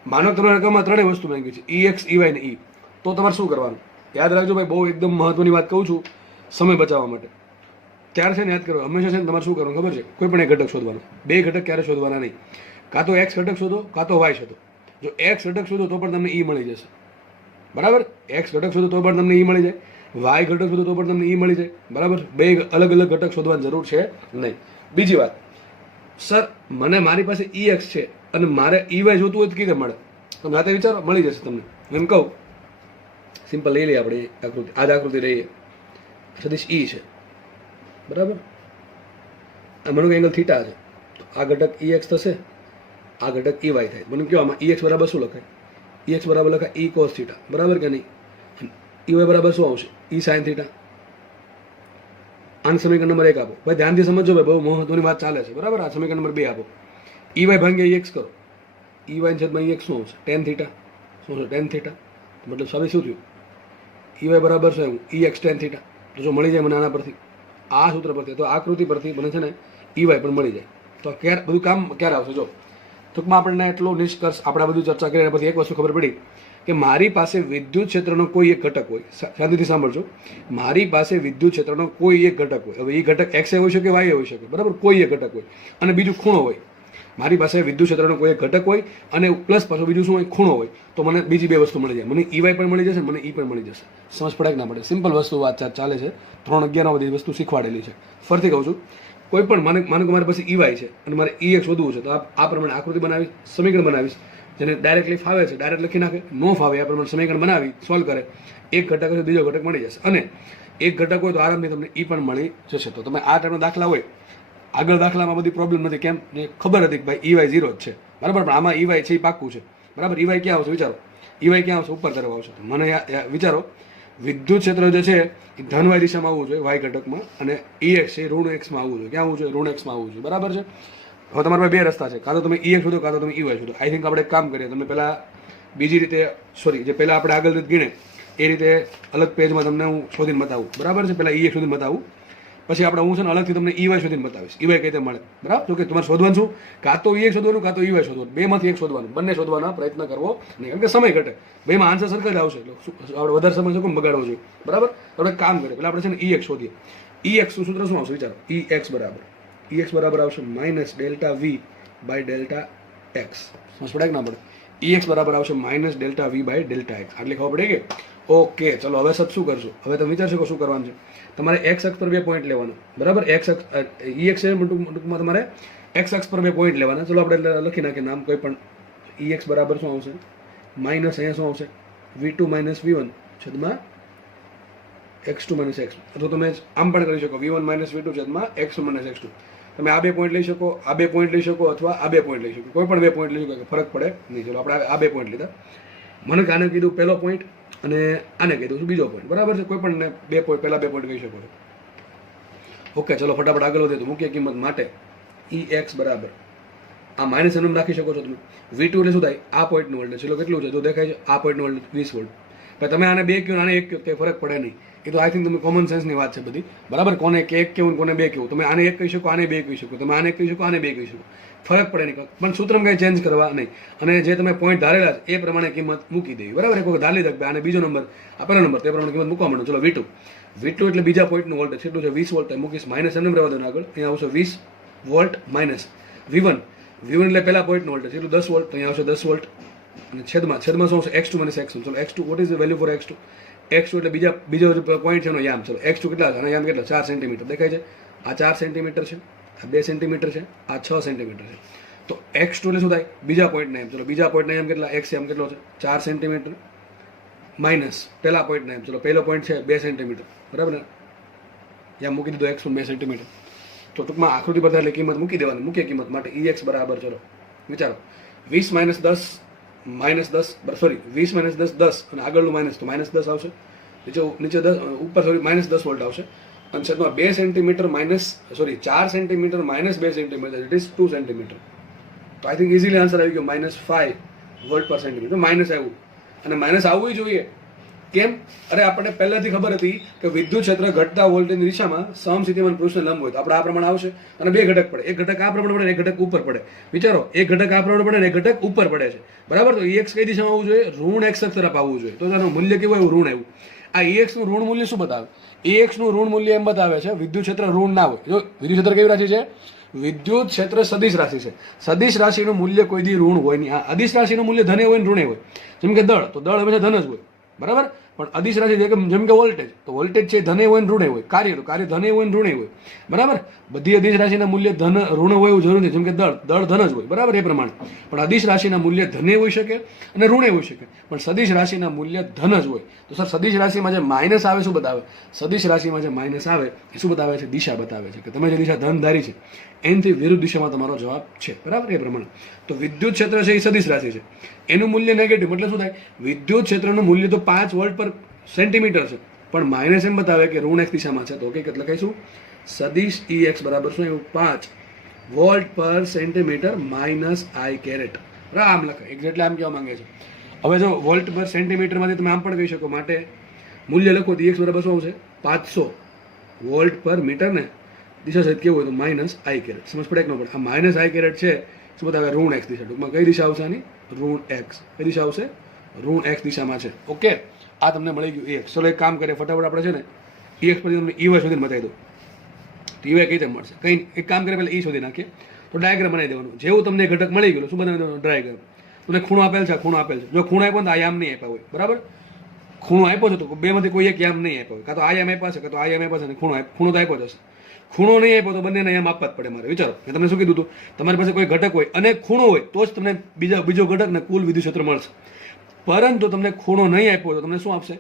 માનો તમારા રકમમાં 3 વસ્તુ માંગી છે, ઈએક્સ, ઈવાય ને ઈ. તો તમારે શું કરવાનું? યાદ રાખજો ભાઈ, બહુ એકદમ મહત્વની વાત કહું છું સમય બચાવવા માટે. ત્યારે છે ને યાદ કરો, હંમેશા છે ને તમારે શું કરવાનું ખબર છે? કોઈ પણ એક ઘટક શોધવાનો. 2 ઘટક ક્યારે શોધવાના નહીં. કાં તો એક્સ ઘટક શોધો, કાં તો વાય શોધો. જો એક્સ ઘટક શોધો તો પણ તમને ઈ મળી જશે, બરાબર. એક્સ ઘટક શોધો તો પણ તમને ઈ મળી જાય, વાય ઘટક શોધો તો પણ તમને ઈ મળી જાય, બરાબર. 2 અલગ અલગ ઘટક શોધવાની જરૂર છે નહીં. બીજી વાત, સર મને મારી પાસે ઈએક્સ છે અને મારે ઈવાય જોતું હોય તો કીધે મળે? તમે રાતે વિચારો, મળી જશે તમને. એમ કહું, સિમ્પલ લઈ લઈએ આપણે આકૃતિ. આ જ આકૃતિ લઈએ, સદીશ ઈ છે, બરાબર. મને એંગલ થીટા છે, તો આ ઘટક ઈએક્સ થશે, આ ઘટક ઈવાય થાય. મને કહો આમાં ઈએક્સ બરાબર શું લખાય? ઈએક્સ બરાબર લખાય ઈ cos થીટા, બરાબર કે નહીં? ઈવાય બરાબર શું આવશે? ઈ sin થીટા. આને સમીકરણ નંબર 1 આપો. ભાઈ ધ્યાનથી સમજો ભાઈ, બહુ મહત્વની વાત ચાલે છે, બરાબર. આ સમીકરણ નંબર 2 આપો. ઈવાય ભાગ્યા ઈએક્સ કરો. ઈવાય છેદમાં ઈએક્સ શું આવશે? tan theta. શું છે? tan theta. મતલબ સાબિત શું થયું? ઈવાય બરાબર શું? EX tan theta. તો જો મળી જાય મને આના પરથી, આ સૂત્ર પરથી, તો આકૃતિ પરથી મને છે ને ઈવાય પણ મળી જાય. તો બધું કામ ક્યારે આવશે? જો ટૂંકમાં આપણને એટલો નિષ્કર્ષ આપણે બધું ચર્ચા કરી, પછી એક વસ્તુ ખબર પડી કે મારી પાસે વિદ્યુત ક્ષેત્રનો કોઈ એક ઘટક હોય. શાંતિથી સાંભળજો, મારી પાસે વિદ્યુત ક્ષેત્રનો કોઈ એક ઘટક હોય. હવે એ ઘટક એક્સ હોઈ શકે, વાય હોઈ શકે, બરાબર. કોઈ એક ઘટક હોય અને બીજું ખૂણો હોય. મારી પાસે વિદ્યુત ક્ષેત્રનો કોઈ એક ઘટક હોય અને પ્લસ પાછો બીજું શું હોય, ખૂણો હોય, તો મને બીજી બે વસ્તુ મળી જાય. મને EY પણ મળી જશે, મને E પણ મળી જશે. સમજ પડે કે ના પડે? સિમ્પલ વસ્તુ વાત ચાલે છે. 3-11 બધી વસ્તુ શીખવાડેલી છે. ફરીથી કહું છું, કોઈ પણ માનો કે મારી પાસે EY છે અને મારે EX શોધવું છે, તો આ પ્રમાણે આકૃતિ બનાવીશ, સમીકરણ બનાવીશ, જેને ડાયરેક્ટલી ફાવે છે ડાયરેક્ટ લખી નાખે, નો ફાવે આ પ્રમાણે સમીકરણ બનાવી સોલ્વ કરે, એક ઘટક હશે બીજો ઘટક મળી જશે. અને એક ઘટક હોય તો આરામથી તમને E પણ મળી જશે. તો તમે આ ટાઈપના દાખલા હોય, આગળ દાખલામાં બધી પ્રોબ્લેમ નથી, કેમ ખબર હતી કે ભાઈ EY 0 જ છે, બરાબર, પણ આમાં EY છે એ પાક્કું છે, બરાબર. EY ક્યાં આવશે વિચારો, EY ક્યાં આવશે, ઉપર તરફ આવશે. મને વિચારો, વિદ્યુત ક્ષેત્ર જે છે એ ધન Y દિશામાં આવવું જોઈએ Y ઘટકમાં, અને EX છે ઋણ X માં આવવું જોઈએ. ક્યાં આવવું જોઈએ? ઋણ X માં આવવું જોઈએ, બરાબર છે. હવે તમારા પાસે બે રસ્તા છે, કાં તો તમે EX શોધો, કાં તો તમે EY શોધો. આઈ થિંક આપણે એક કામ કરીએ, તમે પહેલાં બીજી રીતે જે પહેલાં આપણે આગળ ગીણે એ રીતે અલગ પેજમાં તમને હું શોધીને બતાવું, બરાબર છે. પહેલાં EX શોધીને બતાવું, પછી આપણે હું છે ને અલગથી તમને EY શોધીને બતાવીશ, EY કઈ રીતે મળે, બરાબર. જો કે તમારે શોધવાનું શું, કાં તો EX શોધવાનું, કાં તો EY શોધવાનું, બેમાંથી એક શોધવાનું, બંને શોધવાના પ્રયત્ન કરવો નહીં, કારણ કે સમય ઘટે. બેમાં આન્સર સરખા જ આવશે, એટલે આપણે વધારે સમય શું બગાડવો જોઈએ, બરાબર. આપણે કામ કરીએ, પહેલાં આપણે છે ને EX શોધીએ. EX નું સૂત્ર શું આવશે વિચારો, EX બરાબર આવશે -ΔV/ΔX. સમજ પડે કે ના પડે? EX બરાબર આવશે -ΔV/ΔX. આટલી ખબર પડે કે ઓકે. ચલો હવે સબ શું કરશું, હવે તમે વિચાર શકો શું કરવાનું છે. તમારે X અક્ષ પર 2 પોઈન્ટ લેવાના, બરાબર. EX છે ટૂંકમાં તમારે X અક્ષ પર 2 પોઈન્ટ લેવાના. ચલો આપણે લખી નાખીએ નામ કોઈ પણ. EX બરાબર શું આવશે, માઇનસ અહીંયા શું આવશે, V2 - V1 છેદમાં X2 - X2. અથવા તમે આમ પણ કરી શકો, V1 - V2 છેદમાં X2 - X2. તમે આ 2 પોઈન્ટ લઈ શકો, આ 2 પોઈન્ટ લઈ શકો, અથવા આ 2 પોઈન્ટ લઈ શકો, કોઈ પણ 2 પોઈન્ટ લઈ શકો, ફરક પડે નહીં. ચલો આપણે આ 2 પોઈન્ટ લીધા. મને આને કીધું પહેલો પોઈન્ટ અને આને કીધું છું બીજો પોઈન્ટ, બરાબર છે. કોઈ પણ ને 2 પોઈન્ટ, પહેલા 2 પોઈન્ટ કહી શકો છો. ઓકે, ચલો ફટાફટ આગળ વધીએ. તો મુખ્ય કિંમત માટે EX બરાબર આ માઇનસ એમ રાખી શકો છો તમે. V2 એટલે શું થાય, આ પોઈન્ટનું વોલ્ટેજ. ચલો કેટલું છે જો દેખાય છે, આ પોઈન્ટનું વોલ્ટેજ 20 વોલ્ટ. તમે આને 2 કહો, આને 1 કહો, કંઈ ફરક પડે નહીં. એ તો આઈ થિંક તમે કોમન સેન્સની વાત છે બધી, બરાબર. કોને 1 કહેવું, કોને 2 કહેવું. તમે આને 1 કહી શકો, આને 2 કહી શકો, તમે આને 1 કહી શકો, આને 2 કહી શકો, ફરક પડે નહીં. પણ સૂત્રમાં કંઈ ચેન્જ કરવા નહીં. અને જે તમે પોઈન્ટ ધારેલા છે એ પ્રમાણે કિંમત મૂકી દેવી, બરાબર. એક વખત ધારી લીધા આને બીજો નંબર, આ પહેલો નંબર, તે પ્રમાણે કિંમત મૂકવા માંડો. ચલો V2 એટલે બીજા પોઈન્ટનું વોલ્ટેજ કેટલું છે, 20 વોલ્ટ. મૂકીશ માઇનસ એમ રહેવા દો આગળ. અહીંયા આવશે 20 વોલ્ટ માઇનસ V1 એટલે પહેલા પોઈન્ટનું વોલ્ટેજ એટલું 10 વોલ્ટ. અહીંયા આવશે 10 વોલ્ટ. અને છેદમાં શું આવશે, X2 - X1. ચલો X2, what is the value for X2? X2 એટલે બીજો પોઈન્ટ છે એનો યામ. ચલો X2 કેટલા છે, અને યામ કેટલા, 4 સેન્ટીમીટર દેખાય છે. આ 4 સેન્ટીમીટર છે, આ 2 સેન્ટીમીટર છે, આ 6 સેન્ટીમીટર છે. તો X2 એટલે શું થાય, બીજા પોઈન્ટના યામ. ચલો બીજા પોઈન્ટના યામ કેટલા, X યામ કેટલો છે, 4 સેન્ટીમીટર માઇનસ પહેલા પોઈન્ટના યામ. ચલો પહેલો પોઈન્ટ છે 2 સેન્ટીમીટર, બરાબર ને. યામ મૂકી દીધો X2 2 સેન્ટીમીટર. તો ટૂંકમાં આકૃતિ પર એટલે કિંમત મૂકી દેવાની. મુખ્ય કિંમત માટે EX બરાબર, ચલો વિચારો, 20 - 10 10 અને આગળનું માઇનસ, તો -10 આવશે. નીચે 10 ઉપર -10 વોલ્ટ આવશે. અને છેદમાં 2 centimetre 4 centimetre -2 centimetre, it is 2 centimetre. તો આઈ થિંક ઇઝીલી આન્સર આવી ગયો, -5 વોલ્ટ પર સેન્ટીમીટર. માઇનસ આવ્યું, અને માઇનસ આવવું જોઈએ. કેમ? અરે આપણને પહેલાથી ખબર હતી કે વિદ્યુત ક્ષેત્ર ઘટતા વોલ્ટેજની દિશામાં સમસ્થિતિમાન પૃષ્ઠને લંબ હોય તો આપણે આ પ્રમાણે આવશે. અને 2 ઘટક પડે, એક ઘટક આ પ્રમાણે પડે, એક ઘટક ઉપર પડે. વિચારો, એક ઘટક આ પ્રમાણે પડે ને એક ઘટક ઉપર પડે છે, બરાબર. તો EX કઈ દિશામાં આવવું જોઈએ, ઋણ X તરફ આવવું જોઈએ. તો તેનું મૂલ્ય કેવું આવ્યું, ઋણ આવ્યું. આ EX નું ઋણ મૂલ્ય શું બતાવે, EX નું ઋણ મૂલ્ય એમ બતાવે છે વિદ્યુત ક્ષેત્ર ઋણ ના હોય. જો વિદ્યુત ક્ષેત્ર કેવી રાશિ છે, વિદ્યુત ક્ષેત્ર સદિશ રાશિ છે. સદિશ રાશિનું મૂલ્ય કોઈ દી ઋણ હોય નહીં. આ અદિશ રાશિનું મૂલ્ય ધને હોય ને ઋણે હોય. જેમ કે દળ, તો દળ હંમેશા ધન જ હોય, બરાબર. પણ અદિશ રાશિ જેમ કે વોલ્ટેજ, તો વોલ્ટેજ છે ધને હોય ને ઋણે હોય. કાર્ય તો કાર્ય ધને હોય ને ઋણે હોય, બરાબર. બધી અદિશ રાશિના મૂલ્ય ધન ઋણ હોય એવું જરૂર નથી. જેમ કે દળ ધન જ હોય, બરાબર, એ પ્રમાણે. પણ અદિશ રાશિના મૂલ્ય ધને હોઈ શકે અને ઋણે હોઈ શકે, પણ સદિશ રાશિના મૂલ્ય ધન જ હોય. તો સર સદિશ રાશિમાં જે માઇનસ આવે શું બતાવે, સદિશ રાશિમાં જે માઇનસ આવે એ શું બતાવે છે, દિશા બતાવે છે કે તમે જે દિશા ધન ધારી છે એનાથી વિરુદ્ધ દિશામાં તમારો જવાબ છે, બરાબર. એ પ્રમાણે તો વિદ્યુત ક્ષેત્ર છે એ સદિશ રાશિ છે, એનું મૂલ્ય નેગેટિવ. એટલે શું થાય, વિદ્યુત ક્ષેત્રનું મૂલ્ય તો 5 વોલ્ટ પર સેન્ટીમીટર છે, પણ માઇનસ એમ બતાવે કે ઋણ X દિશામાં છે. તો હકીકત લખાઈશું, સદિશ EX બરાબર શું એવું, 5 વોલ્ટ પર સેન્ટીમીટર -I કેરેટ. આમ લખાય એક્ઝેક્ટલી આમ કહેવા માંગે છે. હવે જો વોલ્ટ પર સેન્ટીમીટરમાંથી તમે આમ પણ કહી શકો, માટે મૂલ્ય લખો તો EX બરાબર શું આવશે, 500 વોલ્ટ પર મીટર ને દિશા સહિત કેવું હોય તો -I કેરેટ. સમજ પડે કે ન પડે? આ -I કેરેટ છે શું બતાવે, ઋણ X દિશા. ટૂંકમાં કઈ દિશા આવશે આની, ઋણ X. કઈ દિશા આવશે, ઋણ X દિશામાં છે. ઓકે, આ તમને મળી ગયું EX. ચલો એક કામ કરીએ, ફટાફટ આપણે છે ને EX પછી તમને EY શોધીને બતાવી દો. તો EY કઈ રીતે મળશે, કંઈ એક કામ કરીએ, પહેલાં E શોધી નાખીએ. તો તો ડાયાગ્રામ બનાવી દેવાનું. જેવું તમને ઘટક મળી ગયું શું બનાવી દેવાનું? ડાયાગ્રામ. તમને ખૂણો આપેલ છે, ખૂણો આપેલ છે. જો ખૂણો આપ્યો તો આ યામ નહીં આપ્યા હોય, બરાબર? ખૂણો આપ્યો છે તો બેમાંથી કોઈ એક યામ નહીં આપ્યો હોય, કાં તો આ યામ આપ્યા છે, કાં તો આ યામ આપ્યા છે, અને ખૂણો તો આપ્યો જ હશે. ખૂણો નહીં આપ્યો તો બંનેને યામ આપવા જ પડે મારે. વિચારો, મેં તમને શું કીધું હતું? તમારી પાસે કોઈ ઘટક હોય અને ખૂણો હોય તો જ તમને બીજો ઘટક ને કુલ વિદ્યુત ક્ષેત્ર મળશે. પરંતુ તમને ખૂણો નહીં આપ્યો તો તમને શું આપશે?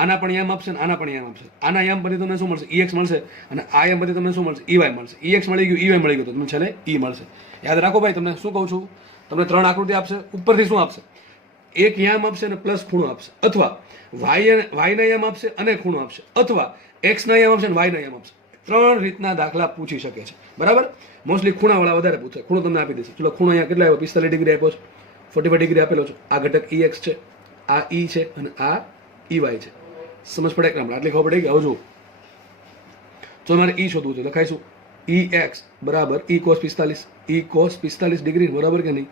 આના પણ યામ આપશે, આના પણ યામ આપશે. આના યામ પરથી તમને શું મળશે? EX મળશે. અને આ યામ પરથી તમને શું મળશે? EY મળશે. EX મળી ગયું, EY મળી ગયું, તો તમને છેલ્લે E મળશે. યાદ રાખો ભાઈ, તમને શું કહું છું? તમને 3 આકૃતિ આપશે, ઉપરથી શું આપશે? એક યામ આપશે અને પ્લસ ખૂણો આપશે, અથવા y ના યામ આપશે અને ખૂણો આપશે, અથવા x ના યામ આપશે અને y ના યામ આપશે. 3 રીતના દાખલા પૂછી શકે છે, બરાબર? મોસ્ટલી ખૂણાવાળા વધારે પૂછે. ખૂણો તમને આપી દેશે. ચલો, ખૂણો અહીંયા કેટલા આવ્યો? 45 ડિગ્રી આપ્યો છે, 45 ડિગ્રી આપેલો છે. આ ઘટક EX છે, આ E છે અને આ EY છે. સમજ પડે કે આટલી ખબર પડી કે હવે જુઓ, જો મારે E શોધવું છે, લખાઈશું EX બરાબર E cos 45, E cos 45 degree, બરાબર કે નહીં?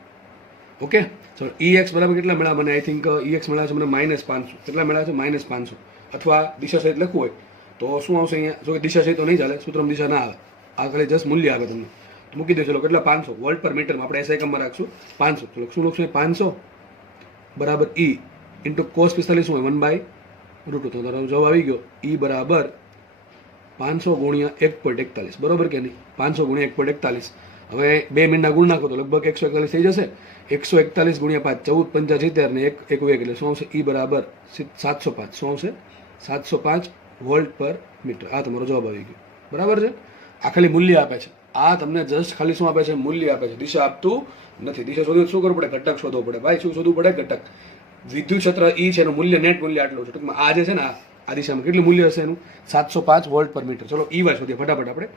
ઓકે, ચલો EX બરાબર કેટલા મળ્યા મને? આઈ થિંક EX મળ્યા છે મને -500. કેટલા મળ્યા છે? -500. અથવા દિશા સહિત લખવું હોય તો શું આવશે અહીંયા? જો કે દિશા સહિત તો નહીં ચાલે, સૂત્રમાં દિશા ના આવે, આ ખાલી જસ્ટ મૂલ્ય આવે તમને. તો મૂકી દો. ચલો, કેટલા? 500 વોલ્ટ પર મીટરમાં આપણે SI એકમમાં રાખશું 500. ચલો, શું લખશું? 500 બરાબર E ઇન્ટુ cos 45 શું હોય? 1/√2. તો તારો જવાબ આવી ગયો E બરાબર 500 ગુણ્યા 1.41, બરોબર કે નહીં? 500 ગુણ્યા 1.41. હવે 2 મિનિટના ગુણ નાખો તો લગભગ 141 થઈ જશે. 141 ગુણ્યા 5 14 ને 1 1 એટલે શું આવશે? E બરાબર 705. શું આવશે? 705 વોલ્ટ પર મીટર. આ તમારો જવાબ આવી ગયો, બરાબર છે? આ ખાલી મૂલ્ય આપે છે. આ તમને જસ્ટ ખાલી શું આપે છે? મૂલ્ય આપે છે, દિશા આપતું નથી. દિશા શોધવું શું કરવું પડે? ઘટક શોધવો પડે ભાઈ. શું શોધવું પડે? ઘટક. વિદ્યુત ક્ષેત્ર E છે એનું મૂલ્ય, નેટ મૂલ્ય આટલું છે. ટૂંકમાં આ જે છે ને આ દિશામાં કેટલું મૂલ્ય હશે એનું? 705 વોલ્ટ પર મીટર. ચલો, EY શોધીએ ફટાફટ આપણે.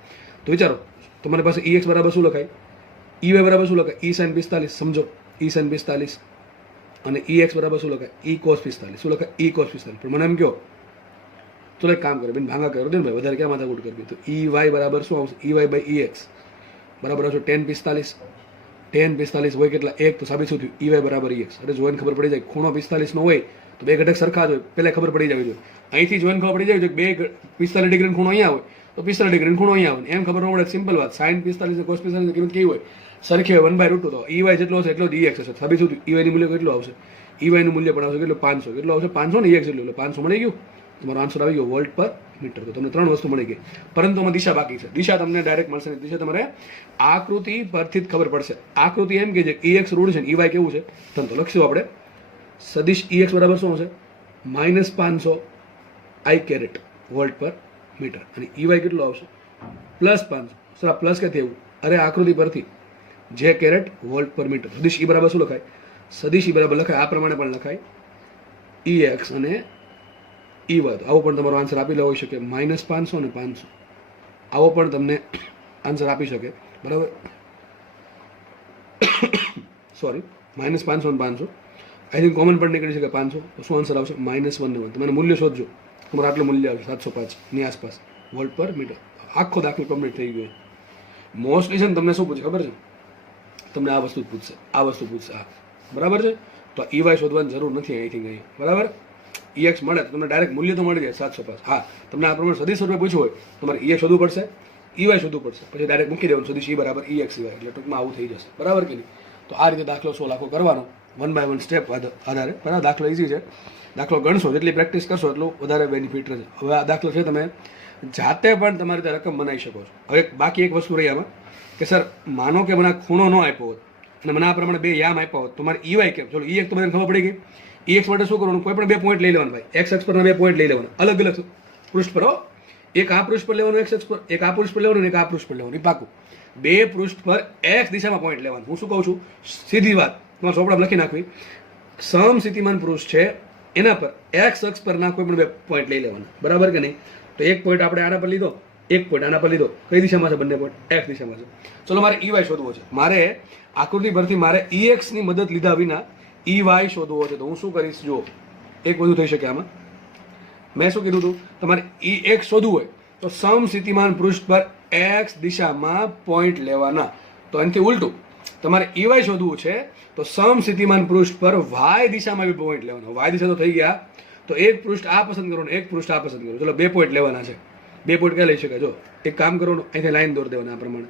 તો વિચારો, તમારી પાસે EX બરાબર શું લખાય? EY બરાબર શું લખાય? E sin 45. સમજો, E sin 45. અને EX બરાબર શું લખાય? E cos 45. શું લખાય? E cos 45. પણ મને એમ કહો, ચલો એક કામ કરે બેન, ભાંગા કરો દે ને ભાઈ, વધારે ક્યાં માથાકૂટ કરવી? તો EY બરાબર શું આવશે? EY/EX બરાબર આવશે tan 45. tan 45 હોય કેટલા? 1. તો સાબિત શું થયું? EY બરાબર EX. એટલે જોઈને ખબર પડી જાય, ખૂણો 45 નો હોય તો બે ઘટક સરખા જ હોય, પહેલા ખબર પડી જવી જોઈએ. અહીંથી જોઈને ખબર પડી જાય બે 45 ડિગ્રી ખૂણો અહીંયા હોય તો 45 ડિગ્રી ખૂણો અહીંયા આવે. એમ ખબર ન પડે, સિમ્પલ વાત. sin 45 cos 45 ની કિંમત કેવી હોય? સરખી હોય, 1/√2. તો EY જેટલો હશે એટલો જ EX હશે. સાબિત શું થયું? EY નું મૂલ્ય કેટલું આવશે? EY નું મૂલ્ય પણ આવશે કેટલું? 500. કેટલું આવશે? 500 ને EX એટલું, એટલે 500 મળી ગયું. તમારો આન્સર આવી ગયો વોલ્ટ પર મીટર. તો તમને 3 વસ્તુ મળી ગઈ, પરંતુ આમાં દિશા બાકી છે. દિશા તમને ડાયરેક્ટ મળશે નહીં. દિશા તમારે આકૃતિ પરથી જ ખબર પડશે. આકૃતિ એમ કે છે EX રૂઢ છે ને EY કેવું છે? તો લખશું આપણે સદિશ EX બરાબર શું હશે? -500 I કેરેટ વોલ્ટ પર મીટર. અને EY કેટલું આવશે? +500. સર આ પ્લસ ક્યાંથી એવું? અરે આકૃતિ પરથી જે કેરેટ વોલ્ટ પર મીટર. સદિશ E બરાબર શું લખાય? સદિશ E બરાબર લખાય આ પ્રમાણે પણ લખાય, EX અને EY. આવો પણ તમારો આન્સર આપી હોઈ શકે, -500 અને 500. આવો પણ તમને આન્સર આપી શકે, બરાબર? સોરી, -500 અને 500. આઈ થિંક કોમન પણ નીકળી શકે 500. તો શું આન્સર આવશે? -1 ને 1. તમારે મૂલ્ય શોધજો, તમારે આટલું મૂલ્ય આવશે 705 ની આસપાસ વોલ્ટ પર મીટર. આખો દાખલો કમ્પ્લીટ થઈ ગયો. મોસ્ટલી છે ને તમને શું પૂછે ખબર છે? તમને આ વસ્તુ પૂછશે, આ વસ્તુ પૂછશે, આ બરાબર છે. તો EY શોધવાની જરૂર નથી અહીંથી અહીં, બરાબર? EX મળે તો તમને ડાયરેક્ટ મૂલ્ય તો મળી જાય 705. હા, તમને આ પ્રમાણે સદિશ સ્વરૂપે પૂછવું હોય તમારે EX શોધવું પડશે, EY શોધવું પડશે, પછી ડાયરેક્ટ મૂકી દેવાનું સદિશ E બરાબર EX EY. એટલે ટૂંકમાં આવું થઈ જશે, બરાબર કે નહીં? તો આ રીતે દાખલો 16 આખો કરવાનો 1 by 1 સ્ટેપ આધારે. બરાબર, દાખલો ઇઝી છે. દાખલો ગણશો જેટલી પ્રેક્ટિસ કરશો એટલું વધારે બેનિફિટ રહેશે. હવે આ દાખલો છે તમે જાતે પણ તમારી રીતે રકમ બનાવી શકો છો. હવે બાકી એક વસ્તુ રહી આમાં કે સર માનો કે મને ખૂણો ન આપ્યો હોત અને મને આ પ્રમાણે બે યામ આપ્યા હોત તો મારે EY કેમ? ચલો EX તો બધાને ખબર પડી ગઈ. EX માટે શું કરવાનું? કોઈ પણ 2 પોઈન્ટ લઈ લેવાનું ભાઈ. X અક્ષ પરના 2 પોઈન્ટ લઈ લેવાના, અલગ અલગ પૃષ્ઠ પર. એક આ પૃષ્ઠ પર લેવાનું X અક્ષ પર, એક આ પૃષ્ઠ પર લેવાનું, એક આ પૃષ્ઠ પર લેવાનું. એ પાકું 2 પૃષ્ઠ પર X દિશામાં પોઈન્ટ લેવાનું. હું શું કહું છું? સીધી વાત તમારે ચોપડામાં લખી નાખવી. સમસ્થિતિમાન પૃષ્ઠ છે એના પર X અક્ષ પરના કોઈ પણ 2 પોઈન્ટ લઈ લેવાના, બરાબર કે નહીં? તો એક પોઈન્ટ આપણે આના પર લીધો, એક પોઈન્ટ આના પર લીધો. કઈ દિશામાં છે બંને પોઈન્ટ? X દિશામાં છે. ચલો મારે EY શોધવો છે. મારે આકૃતિ પરથી મારે EX ની મદદ લીધા વિના EY શોધવો છે. તો હું શું કરીશ? જો એક વધુ થઈ શકે આમાં. મેં શું કીધું હતું? તમારે EX શોધવું હોય તો સમસ્થિતિમાન પૃષ્ઠ પર X દિશામાં પોઈન્ટ લેવાના. તો એનાથી ઉલટું તમારે EY શોધવું છે તો સમસ્થિતિમાન પૃષ્ઠ પર Y દિશામાં બી પોઈન્ટ લેવાના. Y દિશા તો થઈ ગયા, તો એક પૃષ્ઠ આ પસંદ કરો ને એક પૃષ્ઠ આ પસંદ કરો. ચલો 2 પોઈન્ટ લેવાના છે. 2 પોઈન્ટ ક્યાં લઈ શકાય? જો એક કામ કરો, અહીંથી લાઈન દોરી દેવાના આ પ્રમાણે.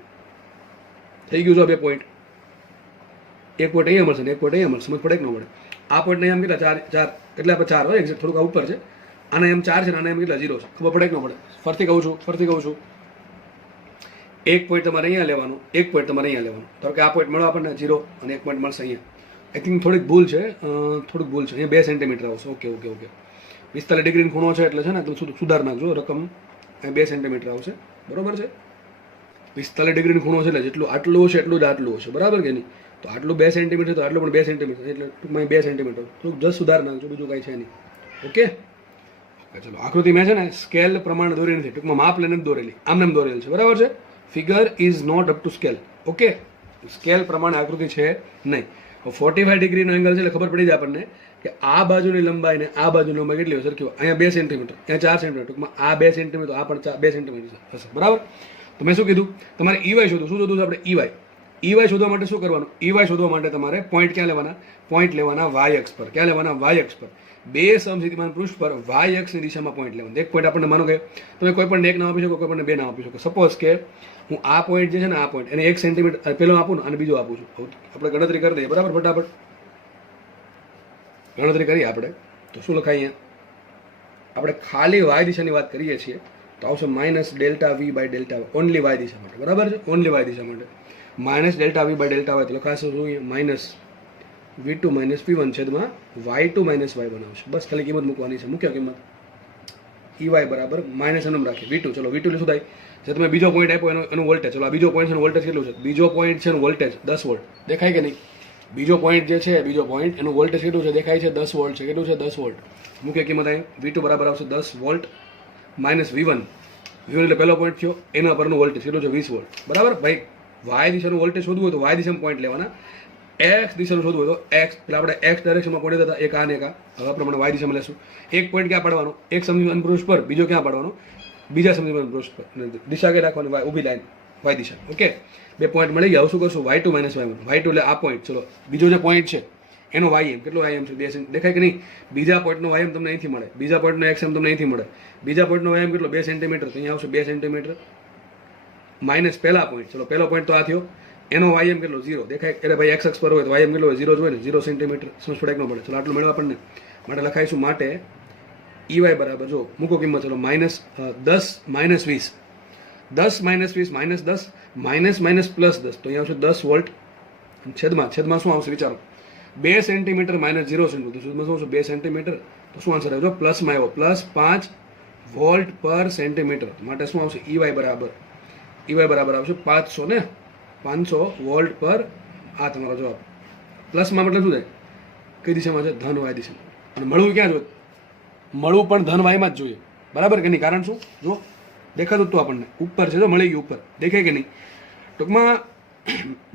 થઈ ગયું જો 2 પોઈન્ટ, એક પોઈન્ટ અહીંયા મળશે ને એક પોઈન્ટ અહીંયા મળશે, સમજ પડે કે ન પડે? આ પોઈન્ટ એમ કેટલા 4 એટલે આપણે 4 હોય એક્ઝેક્ટ, થોડુંક આ ઉપર છે, આના એમ 4 છે ને આના એમ કેટલા 0 છે, ખબર પડે કે ન પડે? ફરતી કહું છું, એક પોઈન્ટ તમારે અહીંયા લેવાનું, એક પોઈન્ટ તમારે અહીંયા લેવાનું. ધારો કે આ પોઈન્ટ મળ્યો આપણને 0 અને એક પોઈન્ટ મળશે અહીંયા. આઈ થિંક થોડીક ભૂલ છે, અહીંયા 2 સેન્ટીમીટર આવશે. ઓકે 45 ડિગ્રીનો ખૂણો છે એટલે છે ને તમે સુધાર નાખજો રકમ, અહીંયા 2 સેન્ટીમીટર આવશે, બરોબર છે? 45 ડિગ્રીનો ખૂણો છે એટલે જેટલું આટલું હશે એટલું જ આટલું હશે, બરાબર કે નહીં? તો આટલું 2 સેન્ટીમીટર તો આટલું પણ 2 સેન્ટીમીટર, એટલે ટૂંકમાં 2 સેન્ટીમીટર, થોડુંક જસ્ટ સુધાર નાખજો, બીજું કાંઈ છે નહીં. ઓકે ચલો, આકૃતિ મેં છે ને સ્કેલ પ્રમાણે દોરી નથી, ટૂંકમાં માપ લઈને દોરેલી, આમને દોરેલ છે, બરાબર છે? Figure is not up to scale. Okay, scale પ્રમાણે આકૃતિ છે નહીં. 45 ડિગ્રીનો એંગલ છે એટલે ખબર પડી જાય આપણને કે આ બાજુની લંબાઈ ને આ બાજુની લંબાઈ કેટલી હોય સરખી હોય. અહીંયા 2 સેન્ટીમીટર, અહીંયા 4 સેન્ટીમીટર, ટૂંકમાં આ 2 સેન્ટીમીટર, આ પણ 2 સેન્ટીમીટર હશે, બરાબર? તો મેં શું કીધું, તમારે EY શોધવું. શું શોધવું છે આપણે? EY શોધવા માટે શું કરવાનું? EY શોધવા માટે તમારે પોઈન્ટ ક્યાં લેવાના? પોઈન્ટ લેવાના y અક્ષ પર. ક્યાં લેવાના? y અક્ષ પર. બે સમસ્થિતિમાન પૃષ્ઠ પર y અક્ષની દિશામાં પોઈન્ટ લેવાનું. એક પોઈન્ટ આપણને માનો કે તમે કોઈ પણ એક નામ આપી શકો, કોઈ પણ 2 નામ આપી શકો. સપોઝ કે હું આ પોઈન્ટ જે છે ને આ પોઈન્ટ એને 1 સેન્ટીમીટર પેલો આપું ને અને બીજો આપું છું, આપણે ગણતરી કરી દઈએ, બરાબર? ફટાફટ ગણતરી કરીએ આપણે. તો શું લખાય અહીંયા? આપણે ખાલી y દિશાની વાત કરીએ છીએ તો આવશે -Δv/Δy, ઓનલી y દિશા માટે, બરાબર છે? ઓનલી y દિશા માટે -Δv/Δy તો લખાશે શું? -v2 - v1 છેદમાં y2 - y1 આવશે. બસ ખાલી કિંમત મૂકવાની છે. મુખ્ય કિંમત EY બરાબર માઇનસ એમ રાખીએ V2. ચલો V2 એટલે શું થાય? જે તમે બીજો પોઈન્ટ આપ્યો એનું વોલ્ટેજ. ચલો આ બીજો પોઈન્ટ છે, વોલ્ટેજ કેટલું છે? બીજો પોઈન્ટ છે વોલ્ટેજ 10 વોલ્ટ, દેખાય કે નહીં? બીજો પોઈન્ટ જે છે, બીજો પોઈન્ટ એનું વોલ્ટેજ કેટલું છે? દેખાય છે 10 વોલ્ટ છે. કેટલું છે? 10 વોલ્ટ. મુખ્ય કિંમત અહીં V2 બરાબર આવશે 10 વોલ્ટ માઇનસ V1. V1 એટલે પહેલો પોઈન્ટ થયો, એના પરનું વોલ્ટેજ કેટલું છે? 20 વોલ્ટ, બરાબર? ભાઈ y દિશાનું વોલ્ટેજ શોધવું હોય તો y દિશામાં પોઈન્ટ લેવાના, x દિશાનું શોધવું હોય તો x, એટલે આપણે x ડાયરેક્શનમાં પોઈન્ટ હતા, એક આ ને એક આ. હવે પ્રમાણે y દિશામાં લેશું. એક પોઈન્ટ ક્યાં પાડવાનો? એક સમદ્વિમાન પૃષ્ઠ પર, બીજો ક્યાં પાડવાનો? બીજા સમદ્વિમાન પૃષ્ઠ પર. દિશા ક્યાં રાખવાની? ઊભી લાઈન y દિશા. ઓકે, 2 પોઈન્ટ મળી ગયા. શું કરશું? y2 - y1. y2 એટલે આ પોઈન્ટ. ચલો બીજો જે પોઈન્ટ છે એનો ym કેટલો? ym છે 2 દેખાય કે નહીં? બીજા પોઈન્ટનો ym તમને અહીંથી મળે, બીજા પોઈન્ટનો xm તમને અહીંથી મળે. બીજા પોઈન્ટનો ym કેટલો? 2 સેન્ટીમીટર, તો અહીંયા આવશે 2 સેન્ટીમીટર માઇનસ પહેલા પોઈન્ટ. ચલો પહેલો પોઈન્ટ તો આ થયો, એનો ym કેટલો? 0 દેખાય. એટલે ભાઈ x અક્ષ પર હોય તો ym કેટલો હોય? 0 જ હોય ને, 0 સેન્ટીમીટર. સમજ પડે કે ન પડે? ચલો આટલું મેળવવા આપણને માટે લખાઈશું. માટે EY બરાબર જો મૂકો કિંમત, ચલો -10 - 20, 10 - 20 -10 માઇનસ પ્લસ 10, તો અહીંયા આવશે 10 વોલ્ટ છેદમાં શું આવશે વિચારો? 2 સેન્ટીમીટર -0 સેન્ટીમીટર, સુધમાં શું આવશે? 2 સેન્ટીમીટર. તો શું આન્સર આવ્યો? પ્લસમાં આવ્યો, +5 વોલ્ટ પર સેન્ટીમીટર. માટે શું આવશે? EY બરાબર આવશે 500 ને 500 વોલ્ટ પર. આ તમારો જવાબ. પ્લસમાં મતલબ શું થાય? કઈ દિશામાં છે? ધન y દિશામાં. અને મળવું ક્યાં જોઈએ? મળવું પણ ધન વાયમાં જ જોઈએ, બરાબર કે નહીં? કારણ શું? જો દેખાતું તો આપણને ઉપર છે, જો મળી ગયું ઉપર, દેખાય કે નહીં? ટૂંકમાં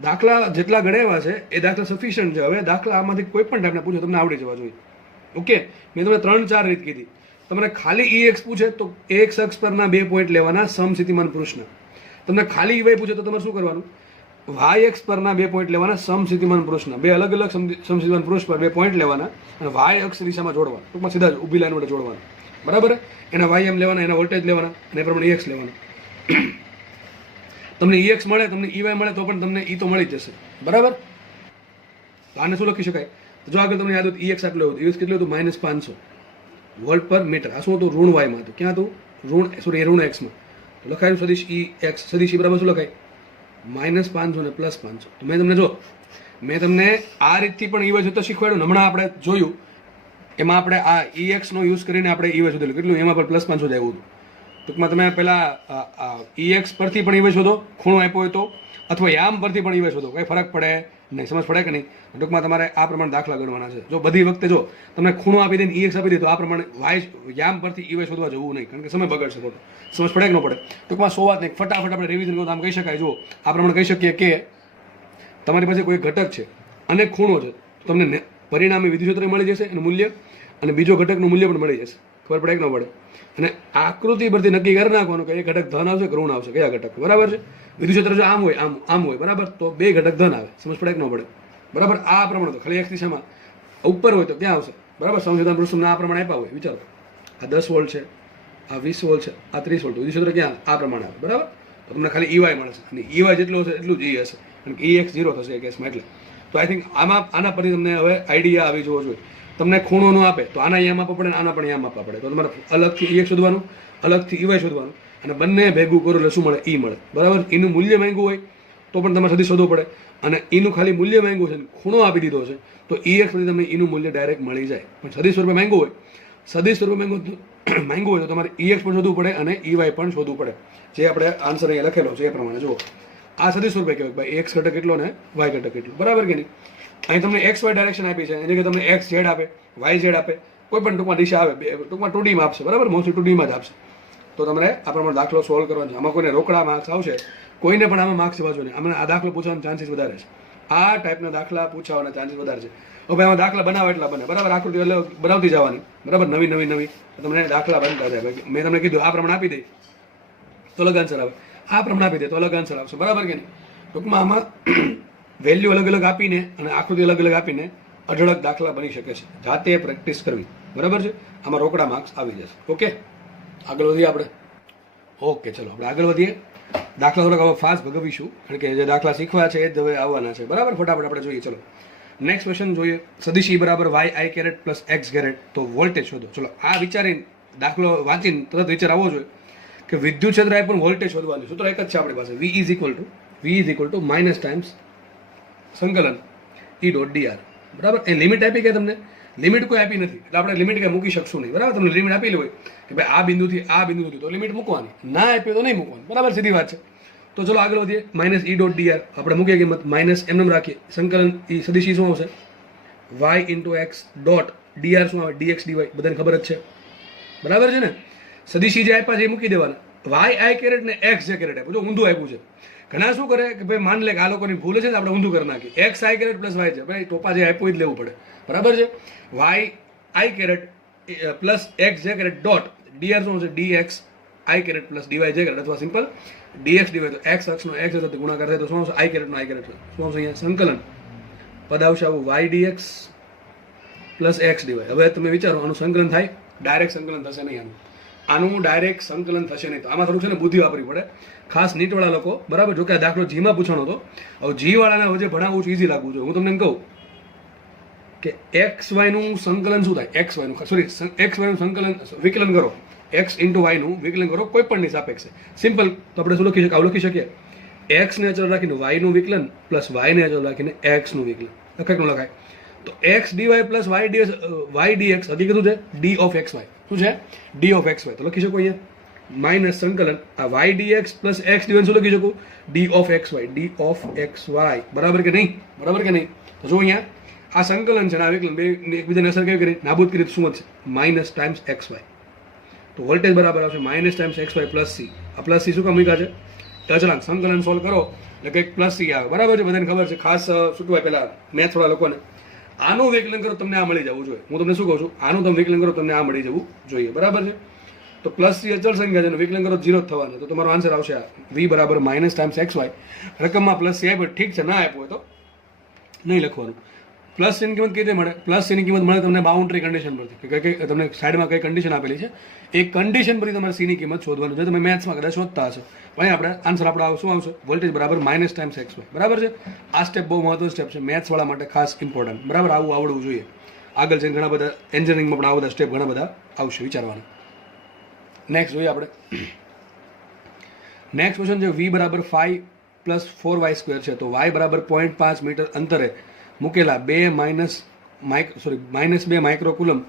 દાખલા જેટલા ગણ્યા છે એ દાખલા સફિશિયન્ટ છે. હવે દાખલા આમાંથી કોઈ પણ ટાઈપના પૂછો તમને આવડી જવા જોઈએ. ઓકે, મેં તમને 3-4 રીત કીધી. તમને ખાલી EX પૂછે તો x અક્ષ પરના 2 પોઈન્ટ લેવાના સમસ્થિતિમાન પૃષ્ઠના. તમને ખાલી EY પૂછે તો તમારે શું કરવાનું? y અક્ષ પરના 2 પોઈન્ટ લેવાના સમસ્થિતિમાન પૃષ્ઠના. 2 અલગ અલગ સમસ્થિતિમાન પૃષ્ઠ પર 2 પોઈન્ટ લેવાના અને y અક્ષ દિશામાં જોડવા. ટૂંકમાં સીધા જ ઊભી લાઈન વડે જોડવાના, બરાબર? એના ym લેવાના, એના વોલ્ટેજ લેવાના અને એ પ્રમાણે EX લેવાના. તમને EX મળે, તમને EY મળે તો પણ તમને તો મળી જશે, બરાબર? તો આને શું લખી શકાય? જો આગળ તમને યાદ હોય EX આટલું હતું, EX કેટલું હતું? -500 વોલ્ટ પર મીટર. આ શું હતું? ઋણ y માં હતું. ક્યાં હતું? ઋણ x માં. તો લખાયું સદિશ EX. સદિશ બરાબર શું લખાય? -500 ને +500. તો મેં તમને આ રીતથી પણ EY જોતા શીખવાડ્યું. હમણાં આપણે જોયું એમાં આપણે આ EX નો યુઝ કરીને આપણે EY શોધેલું. કેટલું? એમાં પણ +500 જ આવ્યું હતું. ટૂંકમાં તમે પહેલા EX પરથી પણ EY શોધો, ખૂણો આપ્યો હોય તો, અથવા યામ પરથી પણ EY શોધો, કંઈ ફરક પડે નહીં. સમજ પડે કે નહીં? ટૂંકમાં તમારે આ પ્રમાણે દાખલા ગણવાના છે. જો બધી વખતે જો તમને ખૂણો આપી દઈને EX આપી દે તો આ પ્રમાણે યામ પરથી EY શોધવા જવું નહીં, કારણ કે સમય બગડશે ખોટો. સમજ પડે કે ન પડે? ટૂંકમાં 100 વાત નહીં, ફટાફટ આપણે રિવિઝન કરો તો આમ કહી શકાય. જો આ પ્રમાણે કહી શકીએ કે તમારી પાસે કોઈ ઘટક છે અને ખૂણો છે, તો તમને પરિણામી વિદ્યુત ક્ષેત્ર મળી જશે એનું મૂલ્ય, અને બીજો ઘટકનું મૂલ્ય પણ મળી જશે. ખબર પડે કે ન પડે? અને આકૃતિ પરથી નક્કી કરી નાખવાનું કે એ ઘટક ધન આવશે કે ઋણ આવશે, કયા ઘટક, બરાબર છે? વિદ્યુત ક્ષેત્ર જો આમ હોય, બરાબર, તો 2 ઘટક ધન આવે. સમજ પડે કે ન પડે? બરાબર? આ પ્રમાણે તો ખાલી x દિશામાં ઉપર હોય તો ક્યાં આવશે? બરાબર? સમજદાર પૃષ્ઠ આ પ્રમાણે આપ્યા હોય, વિચારો આ 10 વોલ્ટ છે, આ 20 વોલ્ટ છે, આ 30 વોલ્ટ. વિદ્યુત ક્ષેત્ર ક્યાં આ પ્રમાણે આવે, બરાબર? તો તમને ખાલી EY મળશે અને EY જેટલું હશે એટલું જ E હશે. અને EX 0 થશે એ કેસમાં. એટલે તો આઈ થિંક આના પરથી તમને હવે આઈડિયા આવી જવો જોઈએ. તમને ખૂણો ન આપે તો આના અહીંયા આપવા પડે, આના પણ અહીંયા આપવા પડે. તો તમારે અલગથી EX શોધવાનું, અલગથી EY શોધવાનું, અને બંને ભેગું કરો એટલે શું મળે? E મળે. બરાબર. એનું મૂલ્ય માંગ્યું હોય તો પણ તમારે સદી શોધવું પડે, અને એનું ખાલી મૂલ્ય માંગ્યું છે, ખૂણો આપી દીધો છે, તો EX પરથી તમને એનું મૂલ્ય ડાયરેક્ટ મળી જાય. પણ સદી સ્વરૂપે માંગ્યું હોય, સદી સ્વરૂપે માંગ્યું હોય તો તમારે EX પણ શોધવું પડે અને EY પણ શોધવું પડે. જે આપણે આન્સર અહીંયા લખેલો છે એ પ્રમાણે જુઓ. આ સદી સ્વરૂપે કહેવાય ભાઈ X ઘટક કેટલો ને Y ઘટક કેટલો. બરાબર કે નહીં? અહીં તમને XY ડાયરેક્શન આપી છે, એની કે તમને XZ આપે, YZ આપે, કોઈ પણ ટૂંકમાં દિશા આવે, ટૂંકમાં 2D માં આપશે. બરાબર. મોસ્ટલી 2D માં જ આપશે. તો તમારે આ પ્રમાણે દાખલો સોલ્વ કરવાનો છે. આમાં કોઈને રોકડા માર્ક્સ આવશે, કોઈને પણ આમાં માર્ક્સ વાંચો નહીં. આમાં આ દાખલો પૂછવાનો ચાન્સીસ વધારે છે. આ ટાઈપના દાખલા પૂછવાના ચાન્સીસ વધારે છે. હવે આમાં દાખલા બનાવો એટલા બને. બરાબર. આકૃતિ એટલે બનાવતી જવાની. બરાબર. નવી તમને દાખલા બનતા જાય. મેં તમને કીધું આ પ્રમાણે આપી દઈ તો અલગ આન્સર આવે, આ પ્રમાણે આપી દે તો અલગ આન્સર આવશે. બરાબર કે નહીં? ટૂંકમાં આમાં વેલ્યુ અલગ અલગ આપીને અને આકૃતિ અલગ અલગ આપીને અઢળક દાખલા બની શકે છે. જાતે પ્રેક્ટિસ કરવી. બરાબર છે. આમાં રોકડા માર્ક્સ આવી જશે. ઓકે, આગળ વધીએ આપણે. ઓકે, ચલો આપણે આગળ વધીએ. દાખલા થોડાક હવે ફાસ્ટ ભગવીશું, કારણ કે જે દાખલા શીખવા છે એ જ હવે આવવાના છે. બરાબર. ફટાફટ આપણે જોઈએ. ચલો નેક્સ્ટ ક્વેશ્ચન જોઈએ. સદિશ E બરાબર YI caret plus X caret, તો વોલ્ટેજ શોધો. ચલો આ વિચારીને દાખલો વાંચીને તરત વિચાર આવવો જોઈએ કે વિદ્યુત ક્ષેત્ર એ પણ વોલ્ટેજ શોધવાનું. સૂત્ર એક જ છે આપણી પાસે. V is equal to minus times સંકલન E ડોટ dr. બરાબર. એ લિમિટ આપી કે તમને? લિમિટ કોઈ આપી નથી, એટલે આપણે લિમિટ કંઈ મૂકી શકશું નહીં. બરાબર. તમને લિમિટ આપેલી હોય કે ભાઈ આ બિંદુથી આ બિંદુ સુધી, તો લિમિટ મૂકવાની. ના આપી તો નહીં મૂકવાની. બરાબર. સીધી વાત છે. તો ચલો આગળ વધીએ. માઇનસ E ડોટ dr આપણે મૂકીએ કિંમત, માઇનસ એમ રાખીએ. સંકલન E સદિશ E શું આવશે? Y into x dot dr શું આવે? dx dy. બધાને ખબર જ છે. બરાબર છે ને? સદિશ E જે આપ્યા છે એ મૂકી દેવાના. YI કેરેટ ને XJ કેરેટ આપ્યું. જો ઊંધું આપ્યું છે. ઘણા શું કરે કે ભાઈ માન લે કે આ લોકોની ભૂલ છે ને આપણે ઊંધું કરી નાખીએ. XI કેરેટ પ્લસ Y છે. ભાઈ ટોપા જે આપ્યું જ લેવું પડે. બરાબર છે. YI caret plus XJ caret dot dr શું છે? dx I caret plus dy j caret, અથવા સિમ્પલ dx dy. તો x અક્ષનો x સાથે ગુણાકાર થાય તો શું આવશે? I કેરેટ નો I કેરેટ. શું આવશે અહીંયા? સંકલન પદ આવશે આવું y dx plus x dy. હવે તમે વિચારો આનું સંકલન થાય? ડાયરેક્ટ સંકલન થશે નહીં. આનું ડાયરેક્ટ સંકલન થશે નહીં. તો આમાં થોડું છે ને બુદ્ધિ વાપરવી પડે, ખાસ નીટવાળા લોકો. બરાબર. જો કે આ દાખલો જીમાં પૂછવાનો હતો. હવે જી વાળાને જે ભણાવવું છે ઈઝી લાગવું જોઈએ. હું તમને એમ કહું કે XY નું સંકલન શું થાય? XY નું સંકલન વિકલન કરો. X ઇન્ટુ Y નું વિકલન કરો કોઈ પણ ની સાપેક્ષે. સિમ્પલ. તો આપણે શું લખી શકીએ? આવું લખી શકીએ. X ને અચળ રાખીને Y નું વિકલન પ્લસ Y ને અચળ રાખીને X નું વિકલન. લખાય લખાય. તો x dy plus y dx હકીકત શું છે? d of xy. શું છે? d of xy. તો લખી શકો અહીંયા માઇનસ સંકલન આ y dx plus x dy શું લખી શકું? d of xy. d of xy. બરાબર કે નહીં? બરાબર કે નહીં? તો જો અહીંયા આ સંકલન છે, આ વિકલન બે એકબીજાને અસર કેવી કરી? નાબૂદ કરી. શું વધશે? Minus times xy. તો વોલ્ટેજ બરાબર આવશે minus times xy plus c. આ પ્લસ c શું કામ મૂક્યા છે? અચળાંક. સંકલન સોલ્વ કરો એટલે કંઈક પ્લસ c આવે. બરાબર છે. બધાને ખબર છે. ખાસ શું કહેવાય પેલા મેથ્સ વાળા લોકોને આનું વિકલન કરો તમને આ મળી જવું જોઈએ. હું તમને શું કહું છું? આનું તમે વિકલન કરો તમને આ મળી જવું જોઈએ. બરાબર છે. તો પ્લસ c અચળ સંખ્યા છે, વિકલન કરો 0 થવાનું. તો તમારો આન્સર આવશે આ v બરાબર માઇનસ ટાઈમ્સ xy. રકમમાં પ્લસ c આપ્યો, ઠીક છે. ના આપ્યો હોય તો નહીં લખવાનું. પ્લસ c ની કિંમત કઈ રીતે મળે? પ્લસ c ની કિંમત મળે તમને બાઉન્ડ્રી કન્ડિશન પરથી, કે તમને સાઈડમાં કઈ કન્ડિશન આપેલી છે એ કન્ડિશન પરથી તમારે c ની કિંમત શોધવાનું છે. તમે મેથ્સમાં કદાચ શોધતા હશો. અહીં આપણે આન્સર આપણો શું આવશે? વોલ્ટેજ બરાબર માઇનસ ટાઈમ્સ xy. બરાબર છે. આ સ્ટેપ બહુ મહત્વનું સ્ટેપ છે મેથ્સ વાળા માટે, ખાસ ઇમ્પોર્ટન્ટ. બરાબર. આવું આવડવું જોઈએ. આગળ જઈને ઘણા બધા એન્જિનિયરિંગમાં પણ આવા બધા સ્ટેપ ઘણા બધા આવશે વિચારવાના. નેક્સ્ટ જોઈએ આપણે. નેક્સ્ટ ક્વેશ્ચન છે v બરાબર 5 પ્લસ 4y સ્ક્વેર છે. તો y બરાબર 0.5 મીટર અંતરે મૂકેલા માઇનસ 2 માઇક્રોકુલમ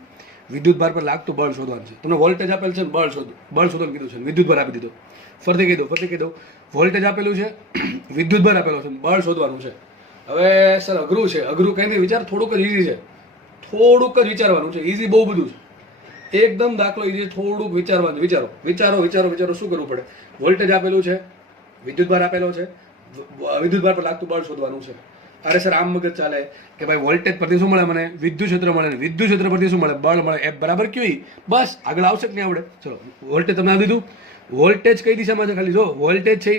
વિદ્યુત ભાર પર લાગતું બળ શોધવાનું છે. તમને વોલ્ટેજ આપેલ છે, બળ શોધવાનું કીધું છે, વિદ્યુત ભાર આપી દીધો. ફરીથી કહી દઉં વોલ્ટેજ આપેલું છે, વિદ્યુત ભાર આપેલો છે, બળ શોધવાનું છે. હવે સર અઘરું છે. અઘરું કઈ નહીં, વિચાર થોડુંક જ ઈઝી છે. થોડુંક જ વિચારવાનું છે. ઈઝી બહુ બધું છે. એકદમ દાખલો ઈઝી. થોડુંક વિચારવાનું. વિચારો શું કરવું પડે? વોલ્ટેજ આપેલું છે, વિદ્યુત ભાર આપેલો છે, વિદ્યુત ભાર પર લાગતું બળ શોધવાનું છે. અરે સર આમ મગજ ચાલે કે ભાઈ વોલ્ટેજ પરથી શું મળે મને? વિદ્યુત ક્ષેત્ર મળે. વિદ્યુત ક્ષેત્ર પરથી શું મળે? બળ મળે. એ બરાબર કયું? બસ આગળ આવશે કે નહીં આવડે? ચલો વોલ્ટેજ તમને આપી દીધું. વોલ્ટેજ કઈ દિશામાં છે? ખાલી જો વોલ્ટેજ છે,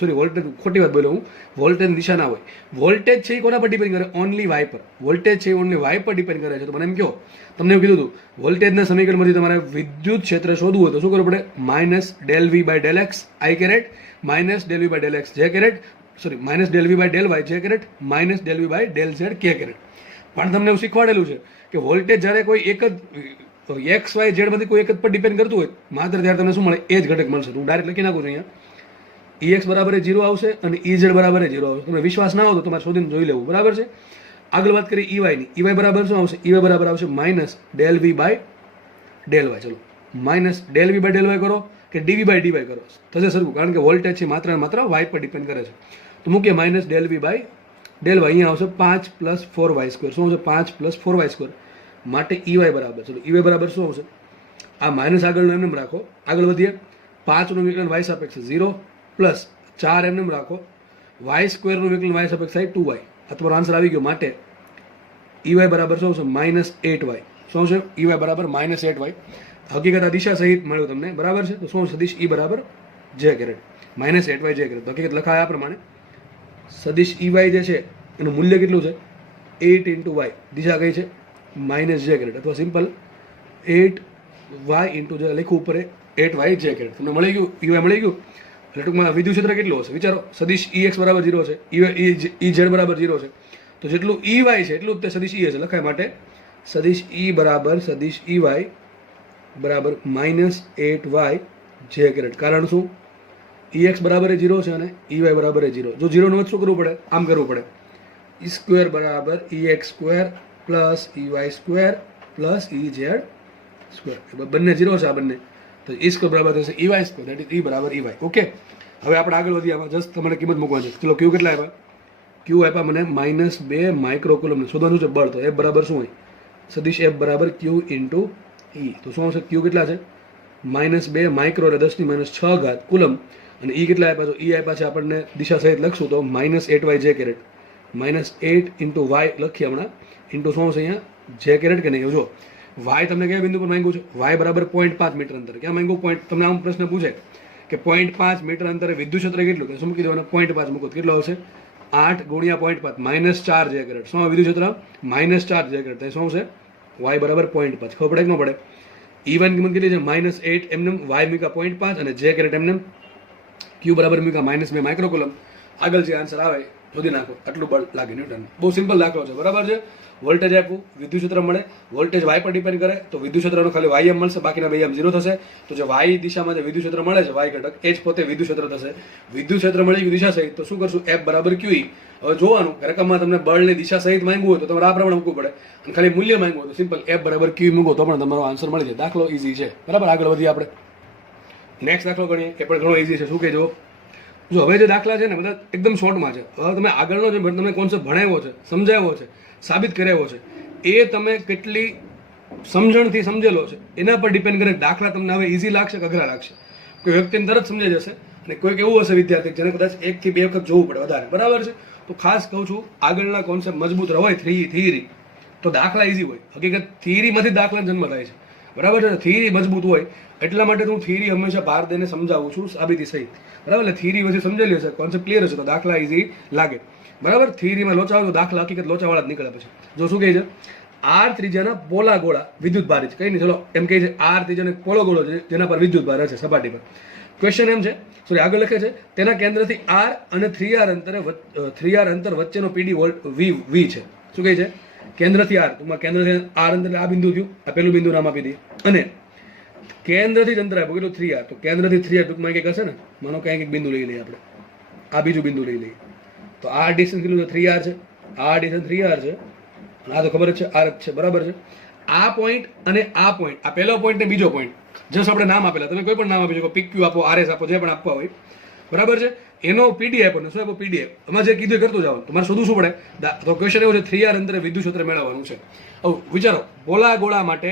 સોરી વોલ્ટેજ ખોટી વાત બોલ્યો હું. વોલ્ટેજ દિશા ના હોય. વોલ્ટેજ છે એ કોના પર ડિપેન્ડ કરે? ઓનલી વાય પર. વોલ્ટેજ છે ઓનલી વાય પર ડિપેન્ડ કરે છે. તો મને એમ કહો, તમને એવું કીધું હતું વોલ્ટેજના સમીકરણમાંથી તમારે વિદ્યુત ક્ષેત્ર શોધવું હોય તો શું કરવું પડે? Minus del V by del X I caret minus del V by del X J caret sorry minus del V by del Y J caret minus del V by del Z K caret. પણ તમને એવું શીખવાડેલું છે કે voltage જ્યારે કોઈ એક જ x Y Z માંથી કોઈ એક જ પર ડિપેન્ડ કરતું હોય માત્ર ત્યારે તમને શું મળે એ જ ઘટક મળશે. હું ડાયરેક્ટ લખી નાખું છું અહીંયા EX બરાબર 0 આવશે અને EZ બરાબર 0 આવશે. તમને વિશ્વાસ ના હોય તો તમારે શોધીને જોઈ લેવું, બરાબર છે. આગળ વાત કરીએ EY ની. EY બરાબર શું આવશે? EY બરાબર આવશે minus del V by del Y. ચલો minus del V by del Y કરો કે ડીવી બાય ડીવાય કરો થશે સરખું, કારણ કે વોલ્ટેજ છે માત્ર ને માત્ર વાય પર ડિપેન્ડ કરે છે. તો મૂકીએ minus del V by del Y. અહીંયા આવશે 5 + 4y². શું આવશે? 5 + 4y². માટે EY બરાબર, ચલો EY બરાબર શું આવશે? આ માઇનસ આગળનું એમને રાખો. આગળ વધીએ. 5 નું વિકલન y સાપેક્ષે 0 પ્લસ 4 એમને રાખો. y² નું વિકલન y સાપેક્ષે થાય 2y. આ તમારો આન્સર આવી ગયો. માટે EY બરાબર શું આવશે? -8y. શું આવશે? EY બરાબર -8y. હકીકત આ દિશા સહિત મળ્યું તમને, બરાબર છે. તો શું સદિશ E બરાબર જે કેરેટ -8y જે કેરેટ. હકીકત લખાય આ પ્રમાણે સદિશ EY જે છે એનું મૂલ્ય કેટલું છે? 8 × y. દિશા કઈ છે? -j કેરેટ, અથવા સિમ્પલ 8y × જે લખ્યું ઉપર 8y જે કેરેટ. તમને મળી ગયું, EY મળી ગયું. એટલે ટૂંકમાં વિદ્યુત ક્ષેત્ર કેટલું હશે વિચારો. સદિશ EX બરાબર 0 છે, EZ બરાબર 0 છે, તો જેટલું EY છે એટલું જ તે સદિશ E છે. લખાય માટે સદિશ E બરાબર સદિશ EY બરાબર -8y જે કેરેટ. કારણ શું? EX બરાબર 0 છે અને EY બરાબર 0. જો 0 નું શું કરવું પડે? આમ કરવું પડે. E² બરાબર EX² plus EY² plus EZ². બંને 0 છે આ બંને, તો E² બરાબર થશે EY², દેટ ઇઝ E બરાબર EY. ઓકે, હવે આપણે આગળ વધીએ. આમાં જસ્ટ તમારે કિંમત મૂકવાની છે. ચલો Q કેટલા આપ્યા? Q આપ્યા મને -2 માઇક્રોકુલમ. શોધવાનું છે બળ. તો F બરાબર શું હોય? સદિશ F બરાબર Q × E. તો શું આવશે? Q કેટલા છે? -2 માઇક્રો એટલે 10⁻6 કુલમ. અને E કેટલા આપ્યા? તો E આપ્યા છે આપણને દિશા સહિત લખશું તો -8y જે કેરેટ. -8 × y લખીએ હમણાં. ઇન્ટુ શું આવશે અહીંયા? જે કેરેટ કે નહીં? જો y તમને કયા બિંદુ પર માંગ્યું છે? y બરાબર 0.5 મીટર અંતરે. ક્યાં માંગ્યું? પોઈન્ટ. તમને આમ પ્રશ્ન પૂછે કે 0.5 મીટર અંતરે વિદ્યુત ક્ષેત્ર કેટલું? કે શું મૂકી દેવાનું? 0.5 મૂકો. કેટલો આવશે? 8 × 0.5 -4 જે કેરેટ. શું વિદ્યુત ક્ષેત્ર? -4 જે કેરેટ. શું આવશે? y બરાબર 0.5. ખબર પડે કે ન પડે? E1 કિંમત કેટલી છે? -8 એમને y મૂકા 0.5 અને જે કેરેટ એમને Q બરાબર મૂકા -2 માઇક્રોકુલમ. આગળ જે આન્સર આવે શોધી નાખો. આટલું બળ લાગે ન્યૂટન. બહુ સિમ્પલ દાખલો છે, બરાબર છે. વોલ્ટેજ આપ્યું, વિદ્યુત ક્ષેત્ર મળે. વોલ્ટેજ y પર ડિપેન્ડ કરે તો વિદ્યુત ક્ષેત્રનો ખાલી ym મળશે, બાકીના બે m 0 થશે. તો જે y દિશામાં જે વિદ્યુત ક્ષેત્ર મળે છે y ઘટક, એ જ પોતે વિદ્યુત ક્ષેત્ર થશે. વિદ્યુત ક્ષેત્ર મળી ગયું દિશા સહિત, તો શું કરશું? F બરાબર QE. હવે જોવાનું રકમમાં તમને બળની દિશા સહિત માંગવું હોય તો તમારે આ પ્રમાણે મૂકવું પડે, અને ખાલી મૂલ્ય માંગવું હોય તો સિમ્પલ F બરાબર QE મૂકો તો પણ તમારો આન્સર મળી જાય. દાખલો ઈઝી છે, બરાબર. આગળ વધીએ આપણે. નેક્સ્ટ દાખલો ગણીએ. એ પણ ઘણો ઈઝી છે. શું કહેજો? જો હવે જે દાખલા છે ને બધા એકદમ શોર્ટમાં છે. હવે તમે આગળનો જે તમે કોન્સેપ્ટ ભણાવ્યો છે, સમજાવ્યો છે, સાબિત કરાવ્યો છે, એ તમે કેટલી સમજણથી સમજેલો છે એના પર ડિપેન્ડ કરે. દાખલા તમને હવે ઈઝી લાગશે કે અઘરા લાગશે. કોઈ વ્યક્તિને તરત સમજાઈ જશે અને કોઈક એવું હશે વિદ્યાર્થી જેને કદાચ 1 થી 2 વખત જોવું પડે વધારે, બરાબર છે. તો ખાસ કહું છું, આગળના કોન્સેપ્ટ મજબૂત હોય થિયરી તો દાખલા ઈઝી હોય. હકીકત થિયરીમાંથી દાખલા જન્મ થાય છે, બરાબર છે. થિયરી મજબૂત હોય એટલા માટે હું થિયરી હંમેશા બહાર દઈને સમજાવું છું સાબિતી સહિત, બરાબર. એટલે થિયરી પછી સમજેલી હશે, કોન્સેપ્ટ ક્લિયર હશે તો દાખલા ઈઝી લાગે, બરાબર. થિયરીમાં લોચા હોય તો દાખલા હકીકત લોચાવાળા જ નીકળે પછી. જો શું કહે છે? R ત્રિજ્યાના પોલા ગોળા વિદ્યુત ભાર છે. કઈ નહીં, ચલો એમ કહે છે R ત્રિજ્યાનો પોલો ગોળો છે જેના પર વિદ્યુત ભાર છે સપાટી પર. ક્વેશ્ચન એમ છે, સોરી આગળ લખે છે, તેના કેન્દ્રથી R અને 3R અંતર વચ્ચેનો PD વોલ્ટ V છે. શું કહે છે? કેન્દ્રથી R, ટૂંકમાં કેન્દ્રથી R અંતર આ બિંદુ થયું, આ પેલું બિંદુ નામ આપી દઈએ. અને કેન્દ્રથી જ અંતર આપ્યું કેટલું? 3R. તો કેન્દ્રથી 3R ટૂંકમાં કંઈક હશે ને, માનો કંઈક બિંદુ લઈ લઈએ આપણે, આ બીજું બિંદુ લઈ લઈએ. તો આ ડિસ્ટન્સ કેટલું છે? 3R છે. આ ડિસ્ટન્સ 3R છે. આ તો ખબર જ છે, R જ છે, બરાબર છે. આ પોઈન્ટ અને આ પોઈન્ટ, આ પહેલો પોઈન્ટ ને બીજો પોઈન્ટ, જસ્ટ આપણે નામ આપેલા, તમે કોઈ પણ નામ આપી શકો, PQ આપો, RS આપો, જે પણ આપવા હોય, બરાબર છે. એનો PD આપો ને શું આપો? PDF. આમાં જે કીધું કરતું જવાનું. તમારે શોધવું શું પડે? તો ક્વેશ્ચન એવો છે, 3R અંતરે વિદ્યુત ક્ષેત્ર મેળવવાનું છે. હવે વિચારો, પોલા ગોળા માટે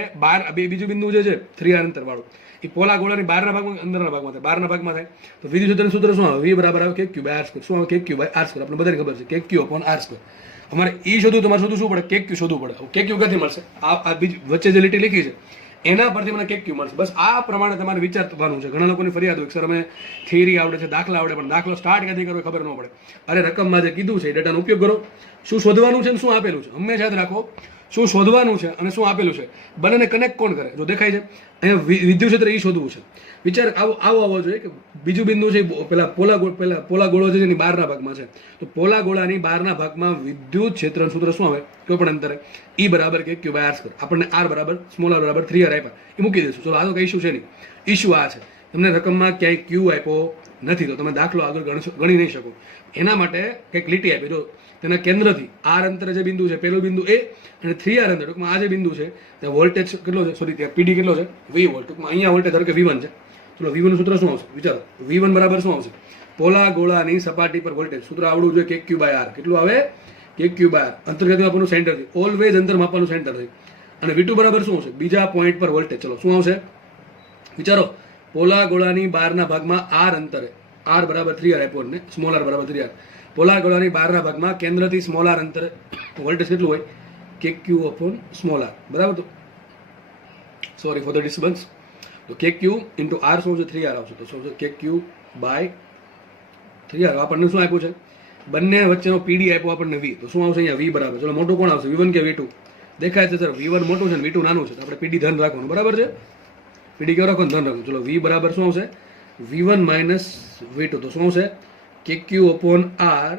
બીજું બિંદુ જે છે 3R અંતર વાળું, એ પોલા ગોળાની બહારના ભાગમાં અંદરના ભાગમાં થાય, બહારના ભાગમાં થાય. તો વિદ્યુત ક્ષેત્રનું સૂત્ર શું આવે? V બરાબર આવે KQ/R². શું આવે? KQ/R². આપણે બધાને ખબર છે KQ/R². અમારે E શોધવું, તમારે શોધવું શું પડે? KQ શોધવું પડે. KQ ક્યાંથી મળશે? આ વચ્ચે જે લીટી લીખી છે એના પરથી મને KQ મળશે. બસ આ પ્રમાણે તમારે વિચારવાનું છે. ઘણા લોકોની ફરિયાદ હોય, સર અમે થિયરી આવડે છે, દાખલા આવડે, પણ દાખલો સ્ટાર્ટ ક્યાંથી કરવો ખબર ન પડે. અરે રકમમાં જે કીધું છે એ ડેટાનો ઉપયોગ કરો શું શોધવાનું છે અને શું આપેલું છે, હંમેશા યાદ રાખો શું શોધવાનું છે અને શું આપેલું છે, બંનેને કનેક્ટ કોણ કરે? જો દેખાય છે અહીંયા વિદ્યુત ક્ષેત્ર એ શોધવું છે. વિચાર આવવો જોઈએ કે બીજું બિંદુ છે પેલા પોલા ગોળો છે જેની બહારના ભાગમાં છે, તો પોલા ગોળાની બહારના ભાગમાં વિદ્યુત ક્ષેત્રનું સૂત્ર શું આવે કોઈ પણ અંતરે E બરાબર કે ક્યુ બાય આર સ્ક્વેર. આપણને આર બરાબર સ્મોલ આર બરાબર 3r આપ્યા, એ મૂકી દઈશું. ચલો આ તો કઈ ઇસ્યુ છે નહીં. ઇસ્યુ આ છે તમને રકમમાં ક્યાંય ક્યુ આપ્યો નથી તો તમે દાખલો આગળ ગણી નહીં શકો. એના માટે કંઈક લીટી આપી, જો તેના કેન્દ્રથી આર અંતરે જે બિંદુ છે પેલું બિંદુ એ અને 3r અંતર ટૂંકમાં આ જે બિંદુ છે ત્યાં વોલ્ટેજ કેટલો છે, સોરી ત્યાં પીડી કેટલો છે V વોલ્ટ. ટૂંકમાં અહીંયા વોલ્ટેજ ધારો કે V1 છે. ચલો V1 નું સૂત્ર શું આવશે વિચારો. V1 બરાબર શું આવશે? પોલા ગોળાની સપાટી પર વોલ્ટેજ સૂત્ર આવડવું જોઈએ KQ બાય R. કેટલું આવે? KQ by R. અંતર ક્યાંથી માપવાનું? સેન્ટરથી. ઓલવેઝ અંતર માપવાનું સેન્ટરથી. અને V2 બરાબર શું આવશે? બીજા પોઈન્ટ પર વોલ્ટેજ. ચલો શું આવશે વિચારો. પોલા ગોળાની બહારના ભાગમાં R અંતરે R બરાબર 3r આપ્યો ને સ્મોલ r બરાબર 3r. પોલા ગોળાની બહારના ભાગમાં કેન્દ્રથી સ્મોલ r અંતરે વોલ્ટેજ કેટલું હોય? KQ અપોન સ્મોલ r બરાબર. તો સોરી ફોર ધ ડિસ્ટર્બન્સ. તો KQ ઇન્ટુ R શું છે? 3r આવશે. તો શું છે? KQ by 3r. આપણને શું આપ્યું છે? બંને વચ્ચેનો PD આપ્યો આપણને V. તો શું આવશે અહીંયા V બરાબર? ચલો મોટું કોણ આવશે? V1 કે V2? દેખાય છે સર V1 મોટું છે ને V2 નાનું છે, તો આપણે PD ધ્યાન રાખવાનું બરાબર છે. PD કેવું રાખવાનું? ધ્યાન રાખવાનું. ચલો V બરાબર શું આવશે? V1 minus V2. તો શું આવશે? KQ upon R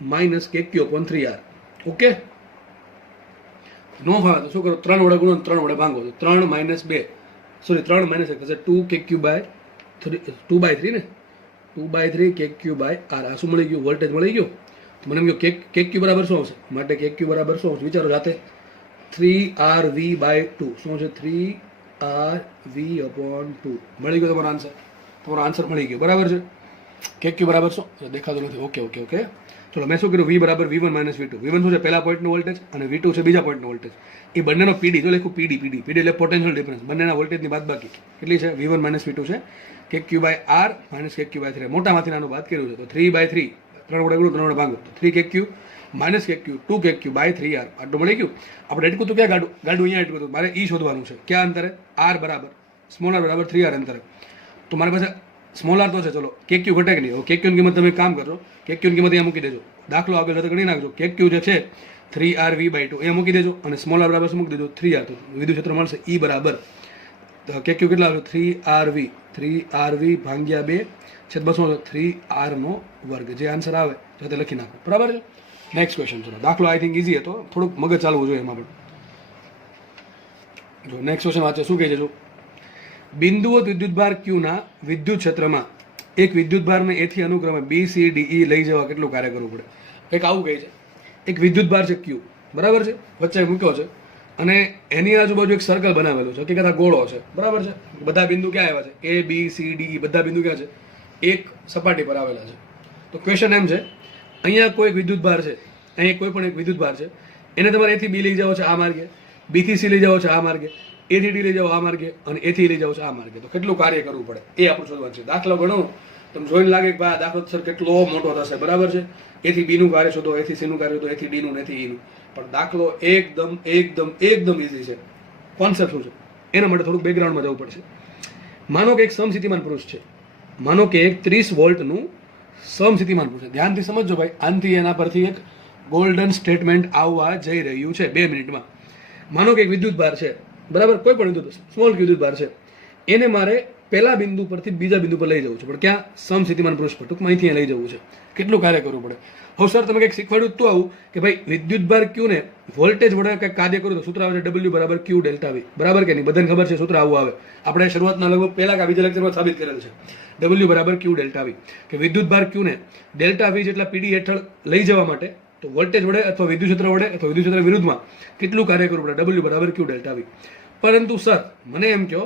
minus KQ upon 3r. Okay, નો ફાવે તો શું કરો? 3 વડે ગુણો 3 વડે ભાંગો. તો 3 માઇનસ 2 સોરી 3 માઇનસ 1 થશે 2 KQ બાય 2 બાય 3 ને 2 બાય 3 KQ બાય R. આ શું મળી ગયું? વોલ્ટેજ મળી ગયું. તો મને એમ કહ્યું KQ બરાબર શું આવશે? માટે KQ બરાબર શું આવશે વિચારો જાતે. 3RV by 2. શું છે? 3RV upon 2. મળી ગયો તમારો આન્સર. તમારો આન્સર મળી ગયો બરાબર છે. KQ બરાબર શું દેખાતું નથી? Okay okay okay. ચલો મેં શું કર્યું? V બરાબર V1 માઇનસ V2. V1 શું છે? પહેલા પોઈન્ટનું વોલ્ટેજ અને V2 છે બીજા પોઈન્ટનું વોલ્ટેજ. એ બંનેનો PD જો લખ્યું PD એટલે પોટેન્શિયલ ડિફરન્સ. બંનેના વોલ્ટેજની બાદબાકી કેટલી છે? V1 માઇનસ V2 છે. KQ by R minus KQ by 3. મોટામાંથી નાનું બાદ કર્યું છે તો 3 બાય 3 3 વડે ગુણો 3 વડે ભાંગો. તો 3 KQ minus KQ 2 KQ by 3R. આટલું મળી ગયું. આપણે એટકું તો ક્યાં ગાડું અહીંયા એટકું તો મારે E શોધવાનું છે. ક્યાં અંતરે? R બરાબર સ્મોલ r બરાબર 3r અંતરે. તો મારી પાસે સ્મોલ r તો છે. ચલો KQ ઘટે કે નહીં? KQ ની કિંમત તમે કામ કરજો. KQ ની કિંમત અહીંયા મૂકી દેજો. દાખલો આગળ જતા ગણી નાખજો. KQ જે છે 3RV બાય 2 અહીંયા મૂકી દેજો અને સ્મોલ r બરાબર શું મૂકી દેજો? 3r. તો વિદ્યુત ક્ષેત્ર મળશે E બરાબર KQ કેટલા આવશે? 3RV ભાગ્યા 2 છેદમાં શું આવશે? 3r નો વર્ગ. જે આન્સર આવે તે લખી નાખો બરાબર છે. Next question. ચલો દાખલો આઈ થિંક ઈઝી હતો, થોડુંક મગજ ચાલવું જોઈએ એમાં પણ. જો નેક્સ્ટ ક્વેશ્ચન વાંચો શું કહે છે? જો બિંદુવત વિદ્યુતભાર Q ના વિદ્યુત ક્ષેત્રમાં એક વિદ્યુતભારને A થી અનુક્રમે B C D E લઈ જવા કેટલું કાર્ય કરવું પડે? કંઈક આવું કહે છે. એક વિદ્યુતભાર છે Q બરાબર છે, વચ્ચે મૂક્યો છે અને એની આજુબાજુ એક સર્કલ બનાવેલું છે. હકીકત આ ગોળો છે બરાબર છે. બધા બિંદુ ક્યાં આવ્યા છે? A B C D E બધા બિંદુ ક્યાં છે? એક સપાટી પર આવેલા છે. તો ક્વેશ્ચન એમ છે અહીંયા કોઈ એક વિદ્યુતભાર છે, અહીંયા કોઈ પણ એક વિદ્યુતભાર છે, એને તમારે A થી B લઈ જાવ છે આ માર્ગે, B થી C લઈ જાવ છે આ માર્ગે, A થી D લઈ જાવ આ માર્ગે અને A થી લઈ જાવ છે આ માર્ગે. તો કેટલું કાર્ય કરવું પડે એ આપણું શોધવાનું છે. દાખલો ગણો તમને જોઈને લાગે કે ભાઈ આ દાખલો સર કેટલો મોટો થશે બરાબર છે. A થી B નું કાર્ય શોધો, A થી C નું કાર્ય શોધો, A થી D નું ને A થી E નું. પણ દાખલો એકદમ ઈઝી છે. કોન્સેપ્ટ શું છે એના માટે થોડુંક બેકગ્રાઉન્ડમાં જવું પડશે. માનો કે એક સમસ્થિતિમાન પુરુષ છે, માનો કે એક 30 વોલ્ટનું સમસ્થિતિમાન પુરુષ છે. ધ્યાનથી સમજજો ભાઈ, આનથી એના પરથી એક ગોલ્ડન સ્ટેટમેન્ટ આવવા જઈ રહ્યું છે 2 મિનિટમાં. માનો કે એક વિદ્યુતભાર છે બરાબર, કોઈ પણ વિદ્યુત સ્મોલ વિદ્યુતભાર છે, એને મારે પહેલા બિંદુ પરથી બીજા બિંદુ પર લઈ જવું છે. પણ ક્યાં? સમસ્થિતિમાન પુરુષ પર. ટૂંકમાં અહીંથી લઈ જવું છે. કેટલું કાર્ય કરવું પડે? હવે સર તમે કંઈક શીખવાડ્યું તો આવું કે ભાઈ વિદ્યુતભાર Q ને વોલ્ટેજ વડે કંઈક કાર્ય કરું તો સૂત્ર આવે છે W બરાબર Q ડેલ્ટા V બરાબર કે નહીં? બધાને ખબર છે સૂત્ર આવું આવે. આપણે શરૂઆતના લગભગ પહેલા કે બીજા લેક્ચરમાં સાબિત કરેલ છે W બરાબર Q ડેલ્ટા V કે વિદ્યુતભાર Q ને ડેલ્ટા V જેટલા PD હેઠળ લઈ જવા માટે તો વોલ્ટેજ વડે અથવા વિદ્યુત ક્ષેત્ર વડે અથવા વિદ્યુત ક્ષેત્ર વિરુદ્ધમાં કેટલું કાર્ય કરવું પડે? W બરાબર Q ડેલ્ટા V. પરંતુ સર મને એમ કહો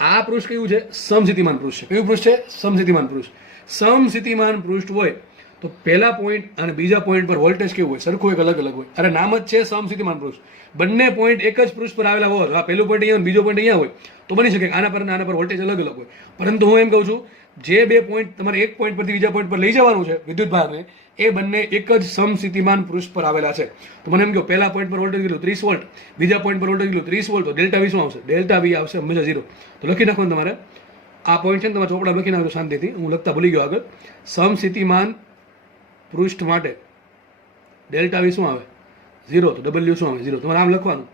આ પૃષ્ઠ કયું છે? સમસ્થિતિમાન પૃષ્ઠ છે. કયું પૃષ્ઠ છે? સમસ્થિતિમાન પૃષ્ઠ. સમસ્થિતિમાન પૃષ્ઠ હોય તો પહેલા પોઈન્ટ અને બીજા પોઈન્ટ પર વોલ્ટેજ કેવું હોય? સરખું હોય કે અલગ અલગ હોય? અરે નામ જ છે સમસ્થિતિમાન પૃષ્ઠ. બંને પોઈન્ટ એક જ પૃષ્ઠ પર આવેલા હોય, આ પહેલું પોઈન્ટ અહીંયા બીજો પોઈન્ટ અહીંયા હોય તો બની શકે આના પર અને આના પર વોલ્ટેજ અલગ અલગ હોય. પરંતુ હું એમ કહું છું જે 2 પોઈન્ટ તમારે એક પોઈન્ટ પરથી બીજા પોઈન્ટ પર લઈ જવાનું છે વિદ્યુતભારને, એ બંને એક જ સમસ્થિતિમાન પૃષ્ઠ પર આવેલા છે. તો મને એમ કહો પહેલા પોઈન્ટ પર વોલ્ટેજ કેટલું? 30 વોલ્ટ. બીજા પોઈન્ટ પર વોલ્ટેજ કેટલું? 30 વોલ્ટ. તો ડેલ્ટા V શું આવશે? ડેલ્ટા V આવશે હંમેશા 0. તો લખી નાખો તમારે આ પોઈન્ટ છે ને, તમારે ચોપડા લખી નાખજો શાંતિથી. હું લખતા ભૂલી ગયો આગળ. સમસ્થિતિમાન પૃષ્ઠ માટે ડેલ્ટા વી શું આવે 0, તો ડબલ્યુ શું આવે 0. તમારે આમ લખવાનું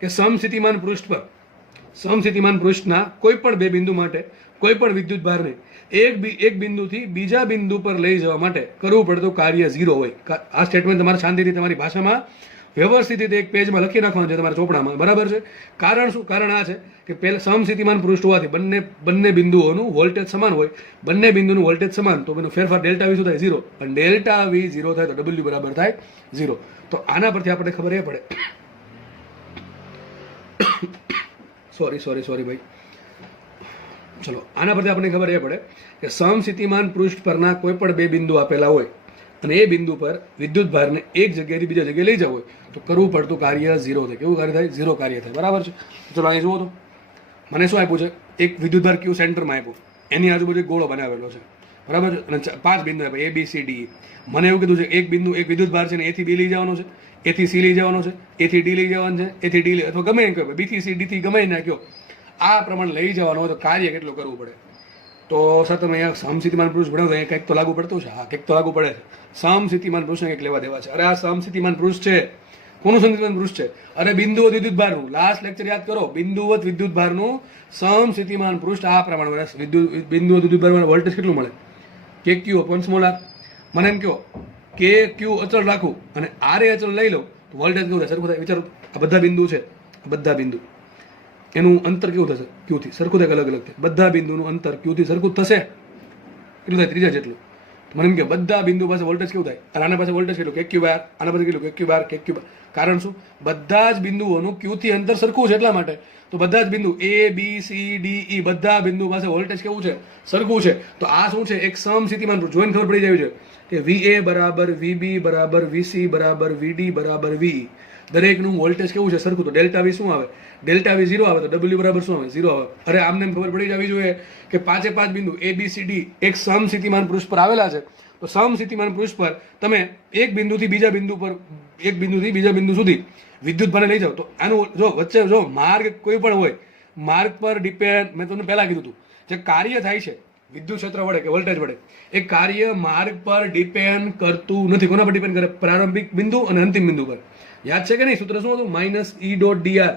કે સમસ્થિતિમાન પૃષ્ઠ પર સમસ્થિતિમાન પૃષ્ઠના કોઈ પણ બે બિંદુ માટે કોઈ પણ વિદ્યુત ભારને એક બિંદુથી બીજા બિંદુ પર લઈ જવા માટે કરવું પડતું કાર્ય 0 હોય. આ સ્ટેટમેન્ટ તમારે શાંતિથી તમારી ભાષામાં વ્યવસ્થિત રીતે એક પેજમાં લખી નાખવાનું છે તમારા ચોપડામાં, બરાબર છે. કારણ શું? કારણ આ છે કે પહેલા સમસ્થિતિમાન પૃષ્ઠ હોવાથી બંને બિંદુઓનું વોલ્ટેજ સમાન હોય, બંને બિંદુનું વોલ્ટેજ સમાન, તો એનો ફેરફાર ડેલ્ટા વી શું થાય 0, અને ડેલ્ટા વી 0 થાય તો ડબલ્યુ બરાબર થાય 0. તો આના પરથી આપણે ખબર એ પડે સોરી ભાઈ, ચલો આના પરથી આપણને ખબર એ પડે કે સમસ્થિતિમાન પૃષ્ઠ પરના કોઈ પણ બે બિંદુ આપેલા હોય અને એ બિંદુ પર વિદ્યુત ભારને એક જગ્યાએથી બીજા જગ્યાએ લઈ જવું હોય તો કરવું પડતું કાર્ય 0 થાય. કેવું કાર્ય થાય? 0 કાર્ય થાય, બરાબર છે. ચલો અહીં જુઓ તો મને શું આપ્યું છે, એક વિદ્યુત ભાર ક્યુ સેન્ટરમાં આપ્યું, એની આજુબાજુ એક ગોળો બનાવેલો છે, બરાબર છે, અને 5 બિંદુ આપ્યા A B C D E. મને એવું કીધું છે એક વિદ્યુત ભાર છે ને A થી B લઈ જવાનો છે, A થી C લઈ જવાનો છે, A થી D લઈ જવાનું છે, A થી D અથવા ગમે એમ કહો, B થી C D થી ગમે નાખ્યો, આ પ્રમાણે લઈ જવાનો હોય તો કાર્ય કેટલું કરવું પડે? તો સર તમે અહીંયા સમસ્થિતિમાન પૃષ્ઠ ભણાવો અહીંયા કંઈક તો લાગુ પડતું છે. હા, કંઈક તો લાગુ પડે છે. સમસ્થિતિમાન પૃષ્ઠને કંઈક લેવા દેવા છે. અરે આ સમસ્થિતિમાન પૃષ્ઠ છે, કોનું સમસ્થિતિમાન પૃષ્ઠ છે? અરે બિંદુવત વિદ્યુત ભારનું, લાસ્ટ લેક્ચર યાદ કરો, બિંદુવત વિદ્યુત ભારનું સમસ્થિતિમાન પૃષ્ઠ આ પ્રમાણે બિંદુવત વિદ્યુત ભારમાં વોલ્ટેજ કેટલું મળે? કે ક્યુ અપોન સ્મોલ આર. મને એમ કહો કે ક્યુ અચળ રાખું અને આર એ અચળ લઈ લઉં તો વોલ્ટેજ કેવું થાય? સરખું થાય? વિચારો, આ બધા બિંદુ છે, આ બધા બિંદુ, એનું અંતર કેવું થશે? ક્યુથી સરખું થાય? અલગ અલગ થાય? બધા બિંદુનું અંતર ક્યુથી સરખું થશે? કેટલું થાય? ત્રીજા જેટલું. મને એમ કે બધા બિંદુ પાસે વોલ્ટેજ કેવું થાય? અને આના પાસે વોલ્ટેજ કેટલું? કે ક્યુ બાર. આના પાસે કેટલું? કે ક્યુ બાર, કે ક્યુ બાર. કારણ શું? બધા જ બિંદુઓનું ક્યુથી અંતર સરખું છે એટલા માટે. તો બધા જ બિંદુ A B C D E બધા બિંદુ પાસે વોલ્ટેજ કેવું છે? સરખું છે. તો આ શું છે? એક સમસ્થિતિમાન પૃષ્ઠ. જોઈને ખબર પડી જાય છે કે VA બરાબર VB બરાબર VC બરાબર VD બરાબર VE. દરેકનું વોલ્ટેજ કેવું છે? સરખું. તો ડેલ્ટા વી શું આવે? ડેલ્ટા વી 0 આવે તો ડબલ્યુ બરાબર શું આવે? 0 આવે. અરે આમને ખબર પડી જવી જોઈએ કે 5 બિંદુ A B C D એક સમસ્થિતિમાન પૃષ્ઠ પર આવેલા છે. તો સમસ્થિતિમાન પૃષ્ઠ પર તમે એક બિંદુથી બીજા બિંદુ સુધી વિદ્યુત ભારને લઈ જાઓ તો આનું જો વચ્ચે જો માર્ગ કોઈ પણ હોય, માર્ગ પર ડિપેન્ડ, મેં તમને પહેલા કીધું હતું, જે કાર્ય થાય છે વિદ્યુત ક્ષેત્ર વડે કે વોલ્ટેજ વડે, એ કાર્ય માર્ગ પર ડિપેન્ડ કરતું નથી. કોના પર ડિપેન્ડ કરે? પ્રારંભિક બિંદુ અને અંતિમ બિંદુ પર. યાદ છે કે નહીં? સૂત્ર શું હતું? Minus E dot dr.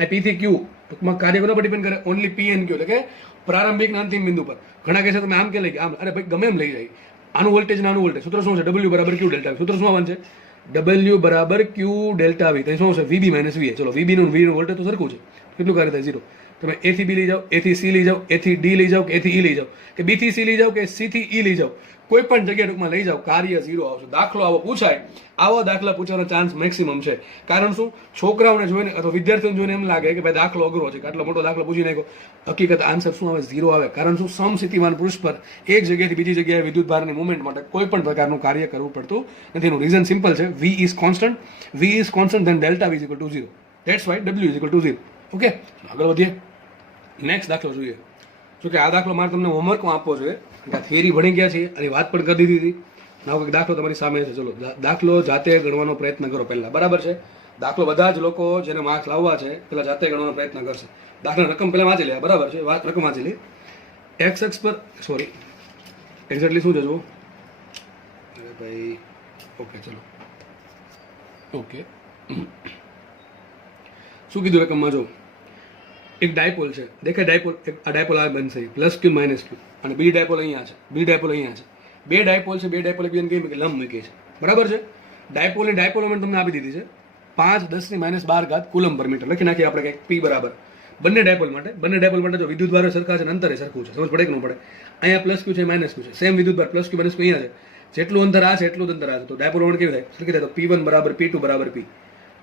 આ P થી Q ટૂંકમાં કાર્ય કોના પર ડિપેન્ડ કરે? ઓનલી P and Q, એટલે કે પ્રારંભિક અને અંતિમ બિંદુ પર. ઘણા કેસે તમે આમ કે લઈ આમ, અરે ભાઈ ગમે એમ લઈ જાય, આનું વોલ્ટેજ ને આનું વોલ્ટેજ. સૂત્ર શું છે? W બરાબર Q ડેલ્ટા. સૂત્ર શું આવવાનું છે? W બરાબર Q ડેલ્ટા V. તો શું છે? VB minus VA. ચલો VB નું V નું વોલ્ટેજ તો સરખું છે. કેટલું કાર્ય થાય? 0. તમે A થી B લઈ જાઓ, A થી C લઈ જાઓ, A થી D લઈ જાઓ, કે A થી E લઈ જાઓ, કે B થી C લઈ જાઓ, કે C થી E લઈ જાઓ, કોઈ પણ જગ્યા ટૂંકમાં લઈ જાઓ, કાર્ય 0 આવશે. દાખલો આવો પૂછાય, આવા દાખલા પૂછવાનો ચાન્સ મેક્સિમમ છે. કારણ શું? છોકરાઓને જોઈને અથવા વિદ્યાર્થીઓને જોઈને એમ લાગે કે ભાઈ દાખલો અઘરો છે, કે આટલો મોટો દાખલો પૂછી નાખ્યો. હકીકત આન્સર શું આવે? 0 આવે. કારણ શું? સમસ્થિતિમાન પૃષ્ઠ પર એક જગ્યાએથી બીજી જગ્યાએ વિદ્યુત ભારની મુવમેન્ટ માટે કોઈ પણ પ્રકારનું કાર્ય કરવું પડતું નથી. એનું રીઝન સિમ્પલ છે. V is constant, then delta V is equal to 0. That's why W is equal to 0. Okay, આગળ વધીએ. નેક્સ્ટ દાખલો જોઈએ. જો કે આ દાખલો મારે તમને હોમવર્કમાં આપવો જોઈએ, કે આ થિયરી ભણી ગયા છે અને વાત પણ કરી દીધી હતી. ના કંઈક દાખલો તમારી સામે છે. ચલો દાખલો જાતે ગણવાનો પ્રયત્ન કરો પહેલાં, બરાબર છે? દાખલો બધા જ લોકો જેને માર્ક્સ લાવવા છે પહેલાં જાતે ગણવાનો પ્રયત્ન કરશે. દાખલા રકમ પહેલાં વાંચી લે, બરાબર છે? રકમ વાંચી લે. એક્સ અક્ષ પર, સોરી એક્ઝેક્ટલી શું છે જુઓ. અરે ભાઈ, ઓકે ચલો, ઓકે શું કીધું રકમમાં? જો એક ડાયપોલ છે, દેખાય ડાયપોલ, આ ડાયપોલ આ બનશે પ્લસ ક્યુ માઇનસ ક્યુ, અને બી ડાયપોલ અહીંયા છે, બી ડાયપોલ અહીંયા છે. બે ડાયપોલ છે, બે ડાયપોલ એકબીજાને કેવી કે લંબ મૂકી છે, બરાબર છે? ડાયપોલની ડાયપોલ મોમેન્ટ તમને આપી દીધી છે 5×10⁻12 કુલમ પર મીટર. લખી નાખીએ આપણે કંઈક P બરાબર બંને ડાયપોલ માટે જો વિદ્યુત ભાર સરખા છે ને અંતરે સરખું છે, સમજ પડે કે ન પડે? અહીંયા પ્લસ ક્યુ છે, માઇનસ ક્યુ છે, સેમ વિદ્યુત ભાર પ્લસ ક્યુ માઇનસ ક્યુ અહીંયા છે. જેટલું અંતર આ છે એટલું જ અંતર આ છે, તો ડાયપોલ મોમેન્ટ કેવી થાય? સરખી થાય. તો P1 બરાબર P2 બરાબર P.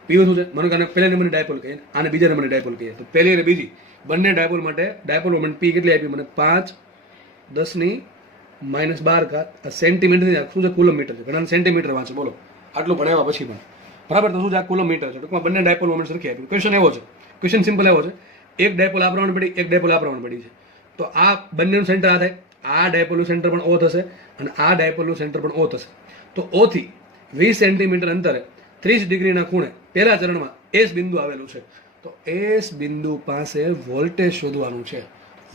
P1 શું છે? મને કારણે પહેલા નંબરની ડાયપોલ કહીએ, આને બીજા નંબરની ડાયપોલ કહીએ. તો પહેલી અને બીજી બંને ડાયપોલ માટે ડાયપોલ મોમેન્ટ P કેટલી આપી મને? 5×10⁻12 સેન્ટીમીટર. શું છે? કુલમ મીટર છે. ઘણા સેન્ટીમીટર વાંચે, બોલો આટલું ભણાવ્યા પછી પણ, બરાબર? તો શું છે? આ કુલમ મીટર છે. ટૂંકમાં બંને ડાયપોલ મોમેન્ટ સરખી આપી. ક્વેશ્ચન એવો છે, ક્વેશ્ચન સિમ્પલ એવો છે, એક ડાયપોલ આ પ્રમાણે પડી, એક ડાયપોલ આ પ્રમાણે પડી છે. તો આ બંનેનું સેન્ટર આ થાય, આ ડાયપોલનું સેન્ટર પણ O થશે અને આ ડાયપોલનું સેન્ટર પણ O થશે. તો O થી 20 સેન્ટીમીટર અંતરે 30 ડિગ્રીના ખૂણે પહેલા ચરણમાં S બિંદુ આવેલું છે. તો S બિંદુ પાસે વોલ્ટેજ શોધવાનું છે.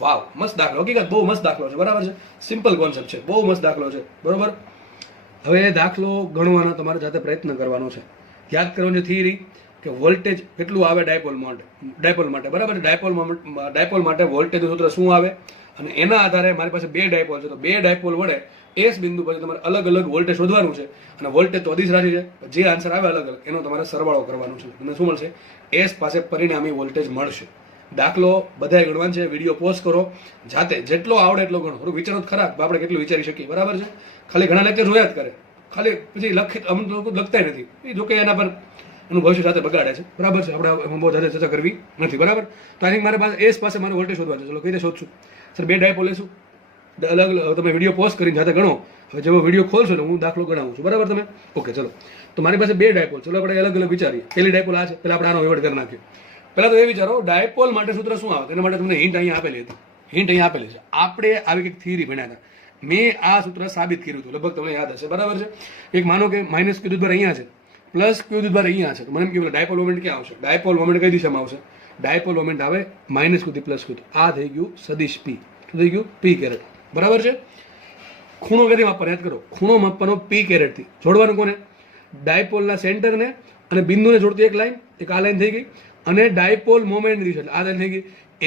વાવ, મસ્ત દાખલો, હકીકત બહુ મસ્ત દાખલો છે, બરાબર છે? સિમ્પલ કોન્સેપ્ટ છે, બહુ મસ્ત દાખલો છે, બરોબર? હવે દાખલો ગણવાનો તમારે જાતે પ્રયત્ન કરવાનો છે. યાદ કરવાની થિયરી કે વોલ્ટેજ કેટલું આવે ડાયપોલ માટે બરાબર. ડાયપોલ માટે વોલ્ટેજનું સૂત્ર શું આવે અને એના આધારે મારી પાસે બે ડાયપોલ છે, તો બે ડાયપોલ વડે એસ બિંદુ પછી તમારે અલગ અલગ વોલ્ટેજ શોધવાનું છે અને વોલ્ટેજ તો અધિશ રાશિ છે, જે આન્સર આવે અલગ અલગ એનો તમારે સરવાળો કરવાનો છે. તમને શું મળશે? એસ પાસે પરિણામી વોલ્ટેજ મળશે. દાખલો બધાએ ગણવાનો છે. વિડીયો પોઝ કરો, જાતે જેટલો આવડે એટલો ગણો. થોડું વિચારો ખરાબ આપણે કેટલું વિચારી શકીએ, બરાબર છે. ખાલી ઘણા લેક્ચર જોયા જ કરે, ખાલી પછી અમુક લોકો લખતા નથી. જો કે એના પર એનું ભવિષ્ય સાથે બગાડે છે, બરાબર છે. આપણે બહુ જાતે ચર્ચા કરવી નથી, બરાબર. તો આઈ થિંક મારે પાસે એસ પાસે મારે વોલ્ટેજ શોધવા છે. ચલો કઈ રીતે શોધશું સર? બે ડાયપોલ લેશું, અલગ તમે વિડીયો પોઝ કરીને જાતે ગણો. હવે જેવો વિડીયો ખોલશો એટલે હું દાખલો ગણાવું છું, બરાબર. તમે ઓકે ચલો. તો મારી પાસે બે ડાયપોલ, ચલો આપણે અલગ અલગ વિચારીએ. પહેલી ડાયપોલ આ છે, પહેલા આપણે આનો વિવડ કરી નાખીએ. પહેલા તો એ વિચારો ડાયપોલ માટે સૂત્ર શું આવે તેના માટે તમને હિન્ટ અહીંયા આપેલી હતી. હિન્ટ અહીંયા આપેલી છે. આપણે આવી કંઈક થિયરી ભણ્યા હતા. મેં આ સૂત્ર સાબિત કર્યું હતું, લગભગ તમને યાદ હશે, બરાબર છે. એક માનો કે માઇનસ ક્યુ દૂધ અહીંયા છે, પ્લસ ક્યુ દૂધ અહીંયા છે, તો મને એમ કહ્યું ડાયપોલ મોમેન્ટ ક્યાં આવશે? ડાયપોલ મોમેન્ટ કઈ દિશામાં આવશે? ડાયપોલ મોમેન્ટ આવે માઇનસ ક્યુથી પ્લસ ક્યુ. આ થઈ ગયું સદિશ પી. શું થઈ ગયું? પી કેરેટ, બરાબર છે. ખૂણો ક્યાંથી માપવાનો? યાદ કરો, ખૂણો માપવાનો પી કેરેટથી. જોડવાનું કોને? ડાયપોલના સેન્ટરને અને બિંદુને જોડતી એક લાઈન, એક આ લાઈન થઈ ગઈ, અને ડાયપોલ મોમેન્ટની દિશા આ લાઈન થઈ ગઈ.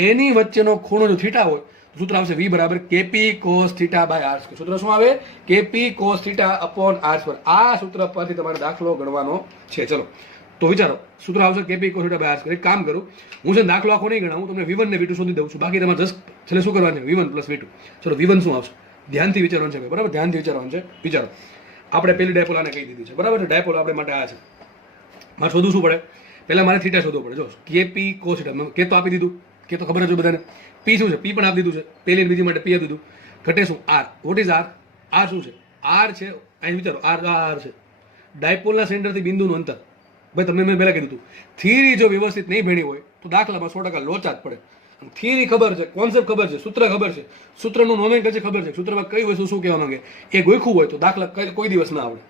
એની વચ્ચેનો ખૂણો જો થીટા હોય તો સૂત્ર આવશે વી બરાબર KP cos theta by R square. સૂત્ર શું આવે? KP cos theta upon R square. આ સૂત્ર પરથી તમારે દાખલો ગણવાનો છે. ચલો તો વિચારો, સૂત્ર આવશે KP cos theta by R square. એક કામ કરું, હું છે દાખલો આખો નહીં ગણાવું, તમને V1 ને V2 શોધી દઉં છું. બાકી તમારે જસ્ટ છેલ્લે શું કરવાનું છે? V1 plus V2. ચલો V1 શું આવશે? ધ્યાનથી વિચારવાનું છે, બરાબર. ધ્યાનથી વિચારવાનું છે. વિચારો, આપણે પેલી ડાયપોલ આને કહી દીધી છે, બરાબર. ડાયપોલ આપણે માટે આ છે. મારે શોધવું શું પડે? પહેલા મારે થીટા શોધવો પડે. જો કેપી કોસ થીટા, કે તો આપી દીધું, કે તો ખબર જ હોય બધાને. પી શું છે? પી પણ આપી દીધું છે. પહેલી બીજી માટે પી આપી દીધું. ઘટે શું? R. What is R? R શું છે? આર છે, અહીં વિચારો, આર છે ડાયપોલના સેન્ટરથી બિંદુનું અંતર. ભાઈ તમને મેં પહેલા કીધું હતું, થિયરી જો વ્યવસ્થિત નહીં ભણી હોય તો દાખલામાં 100% લોચા જ પડે. થિયરી ખબર છે, કોન્સેપ્ટ ખબર છે, સૂત્ર ખબર છે, સૂત્રનું નોમેનક્લેચર ખબર છે, સૂત્રમાં કઈ વસ્તુ શું કહેવા માંગે એ ગોખ્યું હોય તો દાખલા કોઈ દિવસ ના આવડે.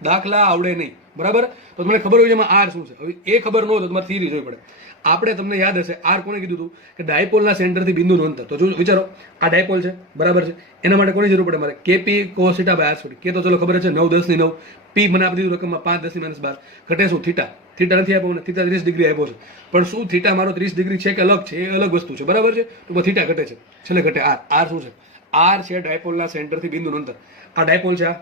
દાખલા આવડે નહીં, બરાબર. તો તમને ખબર હોય એમાં આર શું છે. હવે એ ખબર ન હોય તો તમારે થિયરી જોઈ પડે. આપણે તમને યાદ હશે આર કોને કીધું હતું કે ડાયપોલના સેન્ટરથી બિંદુનું અંતર. તો જો વિચારો, આ ડાયપોલ છે, બરાબર છે. એના માટે કોની જરૂર પડે? મારે KP cos theta by R square. કે તો ચલો ખબર છે 9 10 ની 9. પી મને આપી દીધું રકમમાં 5 10 ની -12. ઘટે શું? થીટા. થીટા નથી આપ્યો ને, થીટા 30 ડિગ્રી આપ્યો છે. પણ શું થીટા મારો 30 ડિગ્રી છે કે અલગ છે? એ અલગ વસ્તુ છે, બરાબર છે. તો થીટા ઘટે છે, છેલ્લે ઘટે આર. આર શું છે? આર છે ડાયપોલના સેન્ટરથી બિંદુનું અંતર. આ ડાયપોલ છે, આ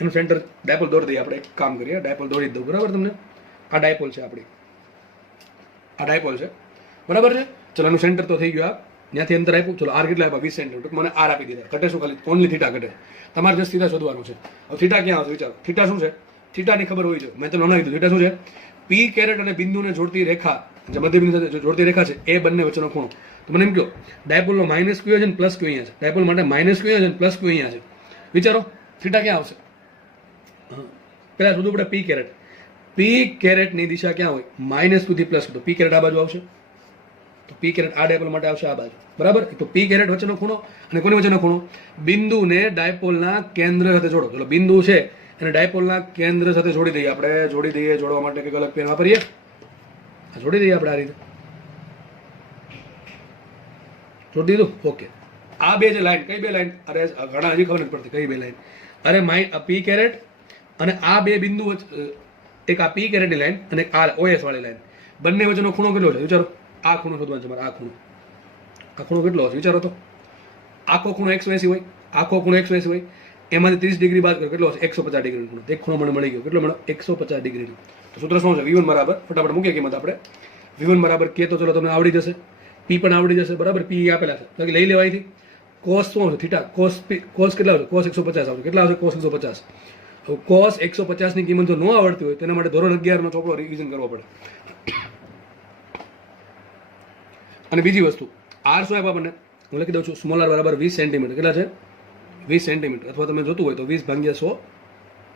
એનું સેન્ટર. ડાયપોલ દોરી દઈએ આપણે, એક કામ કરીએ, ડાયપોલ દોરી દઉં, બરાબર. તમને આ ડાયપોલ છે આપણી, આ ડાયપોલ છે, બરાબર છે. ચલો એનું સેન્ટર તો થઈ ગયું. આ ત્યાંથી અંતર આપ્યું. ચલો આર કેટલા આપ્યા? 20 સેન્ટીમીટર. મને આર આપી દીધા. ઘટે શું? ખાલી ઓનલી થીટા ઘટે. તમારે જસ્ટ થીટા શોધવાનું છે. હવે થીટા ક્યાં આવશે? વિચારો, થીટા શું છે? થીટાની ખબર હોવી જોઈએ. મેં તમને હમણાં કીધું થીટા શું છે? પી કેરેટ અને બિંદુને જોડતી રેખા, જે મધ્યબિંદુ સાથે જોડતી રેખા છે, એ બંને વચ્ચેનો ખૂણો. તો મને એમ કહો, ડાયપોલનો માઇનસ ક્યુ છે ને પ્લસ ક્યુ અહીંયા છે. ડાયપોલ માટે માઇનસ ક્યુ છે ને પ્લસ ક્યુ અહીંયા છે. વિચારો, થીટા ક્યાં આવશે? પહેલા શોધવું પડે પી કેરેટ. પી કેરેટની દિશા ક્યાં હોય? માઇનસ ક્યુથી પ્લસ. તો પી કેરેટ આ બાજુ આવશે, તો પી કેરેટ આ ડાયપોલ માટે આવશે આ બાજુ, બરાબર. તો પી કેરેટ વચ્ચેનો ખૂણો અને કોની વચ્ચેનો ખૂણો? બિંદુને ડાયપોલના કેન્દ્ર સાથે જોડો. ચલો બિંદુ છે એને ડાયપોલના કેન્દ્ર સાથે જોડી દઈએ. આપણે જોડી દઈએ. જોડવા માટે કંઈક અલગ પેન વાપરીએ. જોડી દઈએ આપણે આ રીતે. જોડી દીધું? ઓકે. આ બે જે લાઈન, કઈ બે લાઈન? અરે ઘણા હજી ખબર નથી પડતી કઈ બે લાઈન. અરે પી કેરેટ અને આ બે બિંદુ વચ્ચે, એક આ પી કેરેટની લાઈન અને એક આ ઓએસ વાળી લાઈન, બંને વચ્ચેનો ખૂણો કેટલો છે? વિચારો, આ ખૂણો શોધવાનો છે મારે. આ ખૂણો કેટલો હશે? વિચારો તો. આખો ખૂણો 180 હોય, આખો ખૂણો 180 હોય, એમાંથી 30 ડિગ્રી બાદ કરો કેટલો હશે? 150 ડિગ્રી ખૂણો. એક ખૂણો મને મળી ગયો. કેટલો મળ્યો? 150 ડિગ્રીનો. તો સૂત્ર શું છે? V1 બરાબર, ફટાફટ મૂકીએ કિંમત આપણે. V1 બરાબર કે તો ચલો તમને આવડી જશે, પી પણ આવડી જશે, બરાબર. પી આપેલા છે, બાકી લઈ લેવાયથી. કોસ શું આવશે? થીટા. કોસ કેટલા આવશે? કોસ 150 આવશે. કેટલા આવશે? કોસ 150. હવે કોસ 150 ની કિંમત જો ન આવડતી હોય તેના માટે ધોરણ 11 નો ચોપડો રિવિઝન કરવો પડે. અને બીજી વસ્તુ, આર શું આપ્યા આપણને? હું લખી દઉં છું, સ્મોલ આર બરાબર 20 સેન્ટીમીટર. કેટલા છે? 20 સેન્ટીમીટર. અથવા તમે જોતું હોય તો 20 ભાગ્યા 100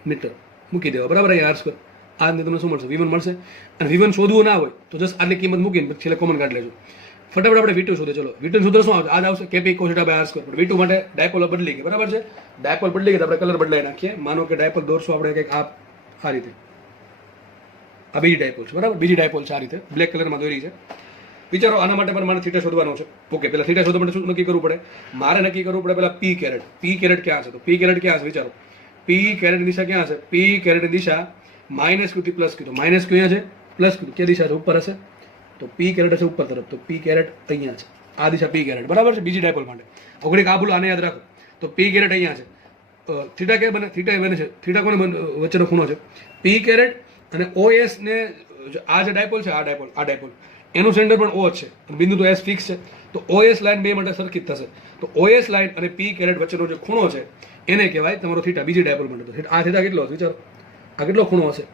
મીટર મૂકી દેવા, બરાબર. અહીં આર સ્ક્વેર. આ અંદર તમને શું મળશે? V1 મળશે. અને V1 શોધવું ના હોય તો જસ્ટ આટલી કિંમત મૂકીને છેલ્લે કોમન કાઢી લેજો. ફટાફટ આપણે V2 શોધે. ચલો V2 સૂત્ર શું આવશે? આ આવશે KP cos theta by R square. V2 માટે ડાયપોલ બદલી ગઈ, બરાબર છે. ડાયપોલ બદલી ગઈ તો આપણે કલર બદલાઈ નાખીએ. માનો કે ડાયપોલ દોરશું આપણે કંઈક આ રીતે. આ બીજી ડાયપોલ છે, બરાબર. બીજી ડાયપોલ છે આ રીતે બ્લેક કલરમાં દોરી છે. વિચારો, આના માટે પણ મારે થીટા શોધવાનો છે. ઓકે, પહેલા થીટા શોધવા માટે શું નક્કી કરવું પડે? મારે નક્કી કરવું પડે પહેલા પી કેરેટ. પી કેરેટ ક્યાં છે? તો પી કેરેટ ક્યાં છે? વિચારો, P પી કેરેટની દિશા ક્યાં હશે? પી કેરેટની દિશા માઇનસ ક્યુ થી પ્લસ ક્યુ. તો માઇનસ ક્યુ અહીંયા છે, પ્લસ ક્યુ કે દિશા છે? ઉપર હશે. તો પી કેરેટ હશે ઉપર તરફ. તો પી કેરેટ અહીંયા છે, આ દિશા પી કેરેટ, બરાબર છે. બીજી ડાયપોલ માટે ઓગળી આ ભૂલો, આને યાદ રાખો. તો પી કેરેટ અહીંયા છે. થીટા કે બને? થીટા બને છે. થીટા કોને વચ્ચેનો ખૂણો છે? પી કેરેટ અને OS ને આ જે ડાયપોલ છે, આ ડાયપોલ એનું સેન્ટર પણ O છે, બિંદુ તો S ફિક્સ છે. તો OS લાઈન બે માટે સરખી જ થશે. તો OS લાઈન અને પી કેરેટ વચ્ચેનો જે ખૂણો છે એને કહેવાય તમારો થીટા. બીજી ડાયપોલ માટે તો આ થીટા કેટલો હશે વિચારો? આ કેટલો ખૂણો હશે?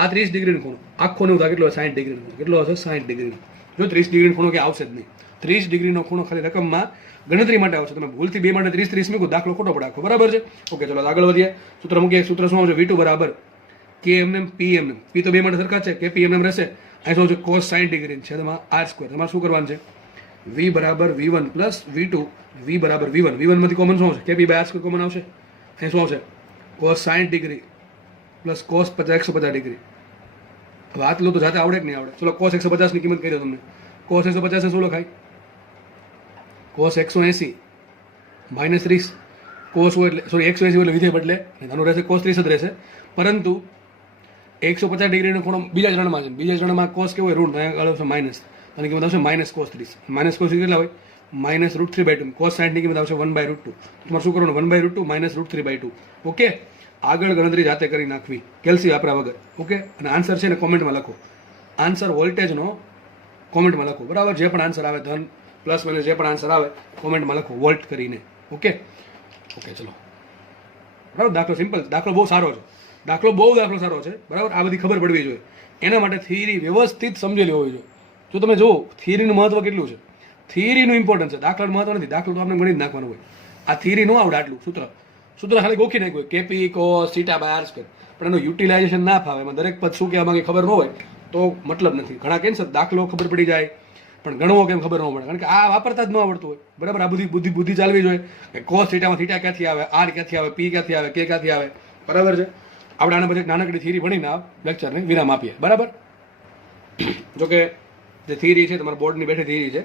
આ 30 ડિગ્રીનો ખૂણો, આખો ને કેટલો 60 ડિગ્રીનો ખૂણો. કેટલો હશે? 60 ડિગ્રીનો. જો 30 ડિગ્રીનો ખૂણો કે આવશે જ નહીં. 30 ડિગ્રીનો ખૂણો ખાલી રકમમાં ગણતરી માટે આવશે. તમે ભૂલથી બે માટે 30 30 મૂકો, દાખલો ખોટો પડે આખો, બરાબર છે. ઓકે, ચલો આગળ વધીએ. સૂત્ર મૂકીએ. સૂત્ર શું આવશે? V2 બરાબર KMM PMM. પી તો બે માટે સરખા છે, કે PMM રહેશે. અહીં શું છે? cos 60 ડિગ્રી છે છેદમાં R². તમારે શું કરવાનું છે? V બરાબર V1 પ્લસ V2. V બરાબર V1. V1 માંથી કોમન શું આવશે? KP બાય R² કોમન આવશે. અહીં શું આવશે? cos 60 degree plus cos 150 degree. હવે હાથ લો તો જાતે આવડે કે નહીં આવડે? ચલો cos 150 ની કિંમત કહી દો તમને. cos 150 ને શું લખાય? cos 180 minus 30. cos હોય એટલે સોરી 180 એટલે વિધેય બદલે નાનું રહેશે, cos 30 જ રહેશે. પરંતુ 150 ડિગ્રીનો ખૂણો બીજા ચરણમાં છે. બીજા ચરણમાં cos કેવો હોય? ઋણ. અહીંયા આવશે માઇનસ. આની કિંમત આવશે માઇનસ cos 30. માઇનસ cos 30 કેટલા હોય? માઇનસ √3/2. cos 60 ની કિંમત આવશે 1/√2. તમારે શું કરવાનું? 1/√2 માઇનસ √3/2. ઓકે, આગળ ગણતરી જાતે કરી નાખવી, કેલ્સી વાપરા વગર. ઓકે, અને આન્સર છે ને કોમેન્ટમાં લખો. આન્સર વોલ્ટેજનો કોમેન્ટમાં લખો, બરાબર. જે પણ આન્સર આવે, ધન પ્લસ માઇનસ જે પણ આન્સર આવે કોમેન્ટમાં લખો વોલ્ટ કરીને. ઓકે ઓકે, ચલો બરાબર. દાખલો સિમ્પલ, દાખલો બહુ સારો છે. દાખલો સારો છે, બરાબર. આ બધી ખબર પડવી જોઈએ. એના માટે થિયરી વ્યવસ્થિત સમજેલી હોવી જોઈએ. જો તમે જુઓ થિયરીનું મહત્વ કેટલું છે, થિયરીનું ઇમ્પોર્ટન્સ છે, દાખલાનું મહત્વ નથી. દાખલો તો આપણે ગણી જ નાખવાનું હોય. આ થિયરી ન આવડે આટલું સૂત્ર ખાલી ગોખી નાખ્યું હોય, KP cos θ બાય R². પણ એનું યુટિલાઇઝેશન ના ફાવે, એમાં દરેક પદ શું કહેવા માંગે ખબર ન હોય તો મતલબ નથી. ઘણા કેન્સર દાખલો ખબર પડી જાય પણ ગણવો કેમ ખબર ન પડે, કારણ કે આ વાપરતા જ ન આવડતું હોય, બરાબર. આ બધી બુદ્ધિ ચાલવી જોઈએ કે cos θ માં થીટા ક્યાંથી આવે, R ક્યાંથી આવે, P ક્યાંથી આવે, K ક્યાંથી આવે, બરાબર છે. આપણે આના પછી નાનકડી થિયરી ભણીને આ લેક્ચરને વિરામ આપીએ, બરાબર. જોકે જે થિયરી છે તમારા બોર્ડની બેઠી થિયરી છે,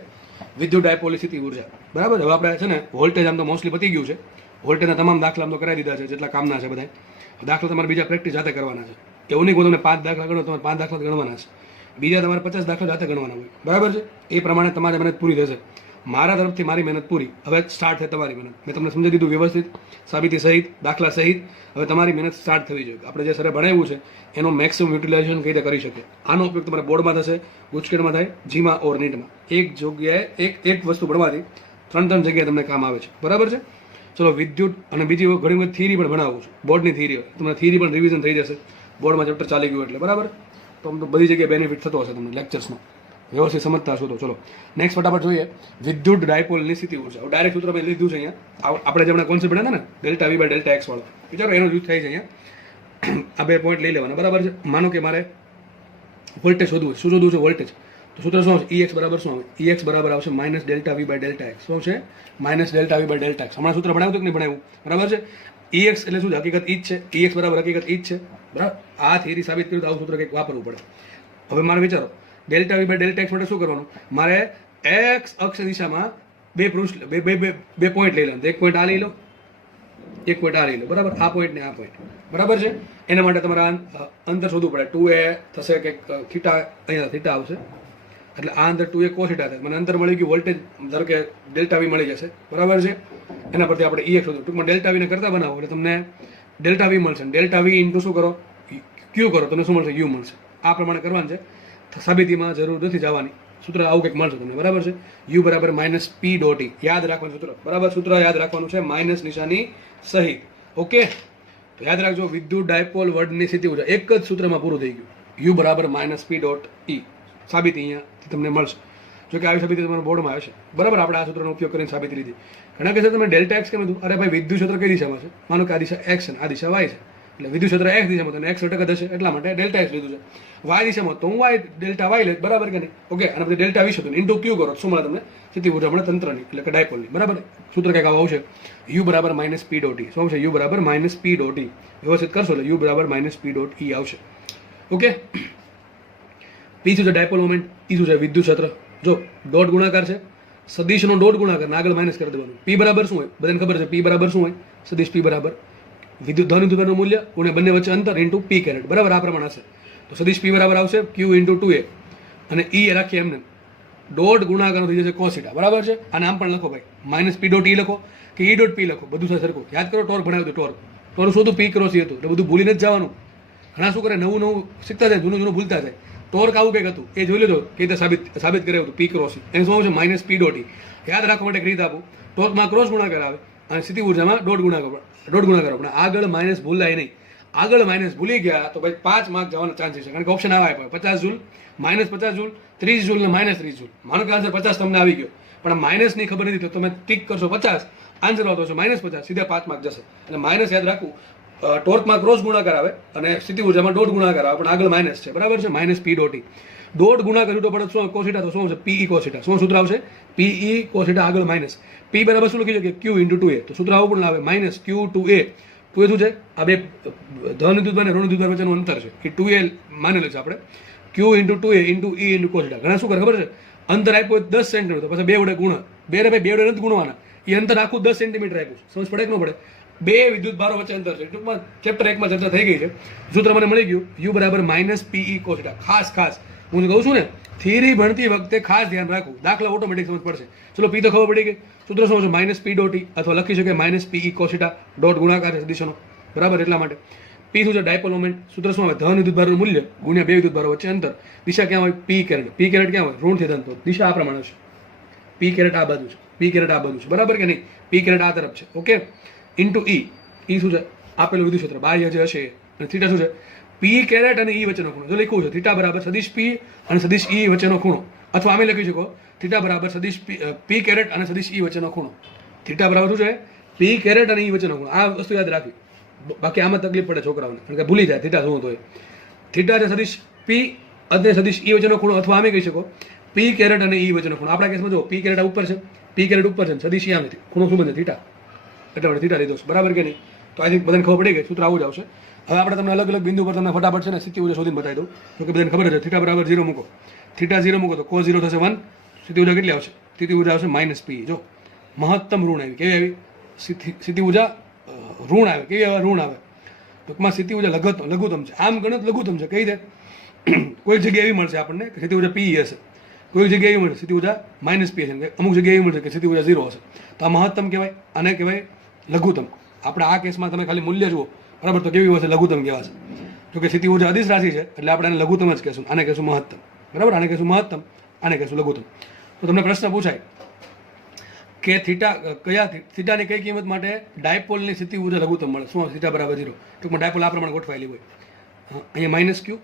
વિદ્યુત ડાયપોલની સ્થિતિ ઉર્જા, બરાબર. હવે આપણે છે ને વોલ્ટેજ આમ તો મોસ્ટલી પતી ગયું છે. વોલ્ટેજના તમામ દાખલા આમ તો કરાવી દીધા છે, જેટલા કામના છે બધા. દાખલા તમારે બીજા પ્રેક્ટિસ જાતે કરવાના છે. એવું નહીં કે તમે 5 દાખલા ગણો, તમારે 5 દાખલા ગણવાના છે. બીજા તમારે 50 દાખલા જાતે ગણવાના હોય, બરાબર છે. એ પ્રમાણે તમારી મહેનત પૂરી થશે. મારા તરફથી મારી મહેનત પૂરી. હવે સ્ટાર્ટ છે તમારી મહેનત. મેં તમને સમજાવી દીધું વ્યવસ્થિત, સાબિતી સહિત, દાખલા સહિત. હવે તમારી મહેનત સ્ટાર્ટ થવી જોઈએ. આપણે જે સરે ભણાવ્યું છે એનો મેક્સિમમ યુટિલાઇઝેશન કઈ રીતે કરી શકે. આનો ઉપયોગ તમારે બોર્ડમાં થશે, ગુજકેટમાં થાય, જીમાં ઓર નીટમાં. એક જગ્યાએ એક વસ્તુ ભણવાથી 3 જગ્યાએ તમને કામ આવે છે, બરાબર છે. ચલો વિદ્યુત અને બીજી ઘણી બધી થિયરી પણ ભણાવું છું, બોર્ડની થિયરી. તમને થિયરી પણ રિવિઝન થઈ જશે, બોર્ડમાં ચેપ્ટર ચાલી ગયું એટલે, બરાબર. તો આમ તો બધી જગ્યાએ બેનિફિટ થતો હશે તમને લેક્ચર્સનો, વ્યવસ્થિત સમજતા હશો તો. ચલો નેક્સ્ટ ફટાફટ જોઈએ વિદ્યુત ડાયપોલની સ્થિતિ ઉર્જા. ડાયરેક્ટ સૂત્ર મેં લીધું છે અહીંયા. આપણે જેમણે કોન્સેપ્ટ ભણ્યા હતા ને ΔV બાય ΔX વાળો, વિચારો એનો યુઝ થાય છે અહીંયા. આ 2 પોઈન્ટ લઈ લેવાના, બરાબર છે. માનો કે મારે વોલ્ટેજ શોધવું છે. શું શોધવું છે? વોલ્ટેજ. તો સૂત્ર શું આવશે? EX બરાબર શું આવે? EX બરાબર આવશે માઇનસ ΔV બાય ΔX. શું છે? Minus ΔV by ΔX. હમણાં સૂત્ર ભણાવ્યું કે નહીં ભણાવ્યું? બરાબર છે. EX એટલે શું છે? હકીકત ઈ જ છે. EX બરાબર હકીકત ઈ જ છે, બરાબર. આ થિયરી સાબિત કર્યું તો આવું સૂત્ર કંઈક વાપરવું પડે. હવે મારે વિચારો ΔV બાય ΔX માટે શું કરવાનું? મારે X અક્ષ દિશામાં બે પોઈન્ટ લઈ લેવાનું. એક પોઈન્ટ આ લઈ લો, એક પોઈન્ટ આ લઈ લો, બરાબર. આ પોઈન્ટ ને આ પોઈન્ટ, બરાબર છે. એના માટે તમારે અંતર શોધવું પડે. 2a થશે કે થીટા, અહીંયા થીટા આવશે એટલે આ અંતર 2a cos θ થાય. મને અંતર મળી ગયું, વોલ્ટેજ ધારો કે ΔV મળી જશે, બરાબર છે. એના પરથી આપણે EX શોધવું. ટૂંકમાં ΔV ને કરતા બનાવો એટલે તમને ΔV મળશે. ΔV ઇન્ટુ શું કરો? Q કરો, તમને શું મળશે? U મળશે. આ પ્રમાણે કરવાનું છે. સાબિતીમાં જરૂર નથી જવાની. સૂત્ર આવું કંઈક મળશે તમને, બરાબર છે. U બરાબર માઇનસ P ડોટ E. યાદ રાખવાનું સૂત્ર, બરાબર. સૂત્ર યાદ રાખવાનું છે માઇનસ નિશાની સહિત. ઓકે, તો યાદ રાખજો વિદ્યુત ડાયપોલ વર્ડની સ્થિતિ ઉર્જા એક જ સૂત્રમાં પૂરું થઈ ગયું. U બરાબર માઇનસ P ડોટ E. સાબિતી અહીંયાથી તમને મળશે. જો કે આવી સાબિતી તમારા બોર્ડમાં આવશે, બરાબર. આપણે આ સૂત્રનો ઉપયોગ કરીને સાબિતી લીધી. ઘણા કહેશે તમે ΔX કેમ લીધું? અરે ભાઈ વિદ્યુત ક્ષેત્ર કઈ દિશામાં છે? માનો કે આ દિશા X છે, આ દિશા Y છે. એટલે વિદ્યુત ક્ષેત્ર X દિશામાં તો X ઘટક જ હશે, એટલા માટે ΔX લીધું છે. Y દિશામાં તો હું ΔY લે, બરાબર કે નહીં? ઓકે, અને પછી ΔV શોધો, ઇન્ટુ Q કરો, શું મળે તમને? સ્થિતિ ઉર્જા મળે તંત્રની, એટલે કે ડાયપોલની, બરાબર. સૂત્ર કંઈક આવું આવશે. U બરાબર માઇનસ P ડોટ E. શું આવશે? U બરાબર માઇનસ P ડોટ E. વ્યવસ્થિત કરશો એટલે U બરાબર માઇનસ P ડોટ E આવશે. ઓકે, P શું છે? Dipole moment. E શું છે? વિદ્યુત ક્ષેત્ર. જો ડોટ ગુણાકાર છે, સદિશનો ડોટ ગુણાકાર, આગળ માઇનસ કરી દેવાનું. P બરાબર શું હોય? બધાને ખબર છે. P બરાબર શું હોય? સદિશ P બરાબર વિદ્યુત ધન વિદ્યુતભારનું મૂલ્ય ગુણ્યા બંને વચ્ચે અંતર ઇન્ટુ પી કેરેટ, બરાબર આ પ્રમાણે હશે. તો સદિશ પી બરાબર આવશે ક્યુ ઇન્ટુ 2a અને ઈ રાખીએ એમને ડોટ ગુણાકાર થઈ જશે કોસીટા, બરાબર છે. આને આમ પણ લખો ભાઈ, માઇનસ પી ડોટ ઈ લખો કે ઈ ડોટ પી લખો, બધું સરખું. યાદ કરો ટોર્ક ભણાવ્યું હતું, ટોર્ક શું હતું, પી ક્રોસ હતું, એટલે બધું ભૂલીને જ જવાનું. ઘણા શું કરે, નવું નવું શીખતા જાય, જૂનું જૂનું ભૂલતા જાય. ટોર્ક આવું કંઈક હતું, એ જોઈ લેજો કે રીતે સાબિત કર્યું હતું પી ક્રોસ. એનું શું આવશે માઇનસ પી ડોટ ઈ. યાદ રાખવા માટે એક રીત આપું, ટોર્કમાં ક્રોસ ગુણાકાર આવે અને સ્થિતિ ઉર્જામાં ડોટ ગુણાકાર પણ આગળ માઇનસ ભૂલાય નહીં. આગળ માઇનસ ભૂલી ગયા તો ભાઈ 5 માર્ક જવાનો ચાન્સીસ છે, કારણ કે ઓપ્શન આવે 50 જૂલ, -50 જૂલ, 30 જૂલ ને -30 જૂલ. માનો કે આન્સર 50 તમને આવી ગયો, પણ માઇનસ ની ખબર નથી તો તમે ટીક કરશો 50, આન્સર આવતો હશે -50, સીધા 5 માર્ક જશે. એટલે માઇનસ યાદ રાખવું, ટોર્કમાં ક્રોસ ગુણાકાર આવે અને સ્થિતિ ઉર્જામાં ડોટ ગુણાકાર આવે, પણ આગળ માઇનસ છે, બરાબર છે. માઇનસ પી ડોટ ઈ, ડોટ ગુણાકાર તો પડે શું કોસીટા, તો શું આવશે પીઈ કોસીટા. શું સૂત્ર આવશે પીઈ કોસીટા, આગળ માઇનસ. પી બરાબર શું લખી શકીએ ક્યુ ઇન્ટુ 2a, તો સૂત્ર આવું પણ આવે માઇનસ ક્યુ 2a. 2a શું છે, આ બે ધન વિદ્યુતભાર અને ઋણ વિદ્યુતભાર વચ્ચેનું અંતર છે, એ 2a માનેલું છે આપણે. Q into 2a into E into cos theta. ઘણા શું કરે ખબર છે, અંતર આપ્યું 10 સેન્ટીમીટર, પછી બે વડે ગુણ, બે વડે નથી ગુણવાના, એ અંતર આખું 10 સેન્ટીમીટર આપ્યું. સમજ પડે કે ન પડે, બે વિદ્યુત ભારો વચ્ચે અંતર છે. ટૂંકમાં ચેપ્ટર 1 માં ચર્ચા થઈ ગઈ છે, સૂત્ર મને મળી ગયું, યુ બરાબર માઇનસ પીઈ કોસીટા. ખાસ હું કહું છું ને, થિયરી ભણતી વખતે ખાસ ધ્યાન રાખવું, દાખલા ઓટોમેટિક સમજ પડશે. ચલો પી તો ખબર પડી ગઈ, સૂત્ર શું છે માઇનસ પી ડોટ ઈ, અથવા લખી શકે માઇનસ પીઈ કોસીટા, ડોટ ગુણાકાર છે સદિશોનો, બરાબર. એટલા માટે પી શું છે ડાયપોલ મોમેન્ટ, સૂત્ર શું આવે ધન વિદ્યુતભારનું મૂલ્ય ગુણ્યા બે વિદ્યુતભારો વચ્ચે અંતર. દિશા ક્યાં હોય પી કેરેટ, પી કેરેટ ક્યાં હોય ઋણથી ધન, તો દિશા આ પ્રમાણે છે. પી કેરેટ આ બાજુ છે, પી કેરેટ આ બાજુ છે, બરાબર કે નહીં. પી કેરેટ આ તરફ છે, ઓકે. ઇન્ટુ ઈ, ઈ શું છે આપેલું વિદ્યુત ક્ષેત્ર બાહ્ય જે હશે, અને થીટા શું છે પી કેરેટ અને ઈ વચ્ચેનો ખૂણો. જો લખ્યું છે થીટા બરાબર સદિશ પી અને સદિશ ઈ વચ્ચેનો ખૂણો, અથવા આમે લખી શકો થીટા બરાબર સદિશ પી કેરેટ અને સદિશ ઈ વચ્ચેનો ખૂણો. થીટા બરાબર શું છે પી કેરેટ અને ઈ વચ્ચેનો ખૂણો. આ વસ્તુ યાદ રાખવી, બાકી આમાં તકલીફ પડે છોકરાઓને, કારણ કે ભૂલી જાય થીટા શું હતો. થીટા છે સદિશ પી અને સદિશ ઈ વચ્ચેનો ખૂણો, અથવા આમે કહી શકો પી કેરેટ અને ઈ વચ્ચેનો ખૂણો. આપણા કેસમાં જો પી કેરેટ ઉપર છે, પી કેરેટ ઉપર છે, સદિશ ઈ આમ નથી, ખૂણો શું બને થીટા, એટલે આપણે થીટા લીધો છે, બરાબર કે નહીં. તો આઈ થિંક બધાને ખબર પડી ગઈ, સૂત્ર આવું જ આવશે. હવે આપણે તમને અલગ અલગ બિંદુ પર તમને ફટાફટ છે ને સ્થિતિ ઉર્જા શોધીને બતાવી દઉં, તો કે બધાને ખબર છે થીટા બરાબર 0 મૂકો, થીટા 0 મૂકો તો cos 0 થશે 1, સ્થિતિ ઉર્જા કેટલી આવશે, સ્થિતિ ઉર્જા આવશે માઇનસ પી. જો મહત્તમ ઋણ આવી, કેવી આવી સ્થિતિ ઉર્જા ઋણ આવે, કેવી આવે ઋણ આવે. ટૂંકમાં સ્થિતિ ઉર્જા લઘુત્તમ છે, આમ ગણત લઘુત્તમ છે. કઈ રીતે, કોઈ જગ્યાએ એવી મળશે આપણને કે સ્થિતિ ઉર્જા પી હશે, કોઈ જગ્યાએ એવી મળશે સ્થિતિ ઉર્જા માઇનસ પી હશે, અમુક જગ્યાએ એવી મળશે કે સ્થિતિ ઉર્જા 0 હશે. તો આ મહત્તમ કહેવાય, આને કહેવાય લઘુત્તમ. આપણે આ કેસમાં તમે ખાલી મૂલ્ય જુઓ, બરાબર, તો કેવી હશે લઘુત્તમ કહેવાશે. જો કે સ્થિતિ ઉર્જા અદિશ રાશિ છે એટલે આપણે આને લઘુત્તમ જ કહેશું, આને કહેશું મહત્તમ, બરાબર, આને કહેશું મહત્તમ, આને કહેશું લઘુત્તમ. તો તમને પ્રશ્ન પૂછાય કે થીટાની કઈ કિંમત માટે ડાયપોલની સ્થિતિ ઉર્જા લઘુત્તમ મળે, શું થીટા બરાબર 0. ટૂંકમાં ડાયપોલ આ પ્રમાણે ગોઠવાયેલી હોય, અહીંયા માઇનસ ક્યુ,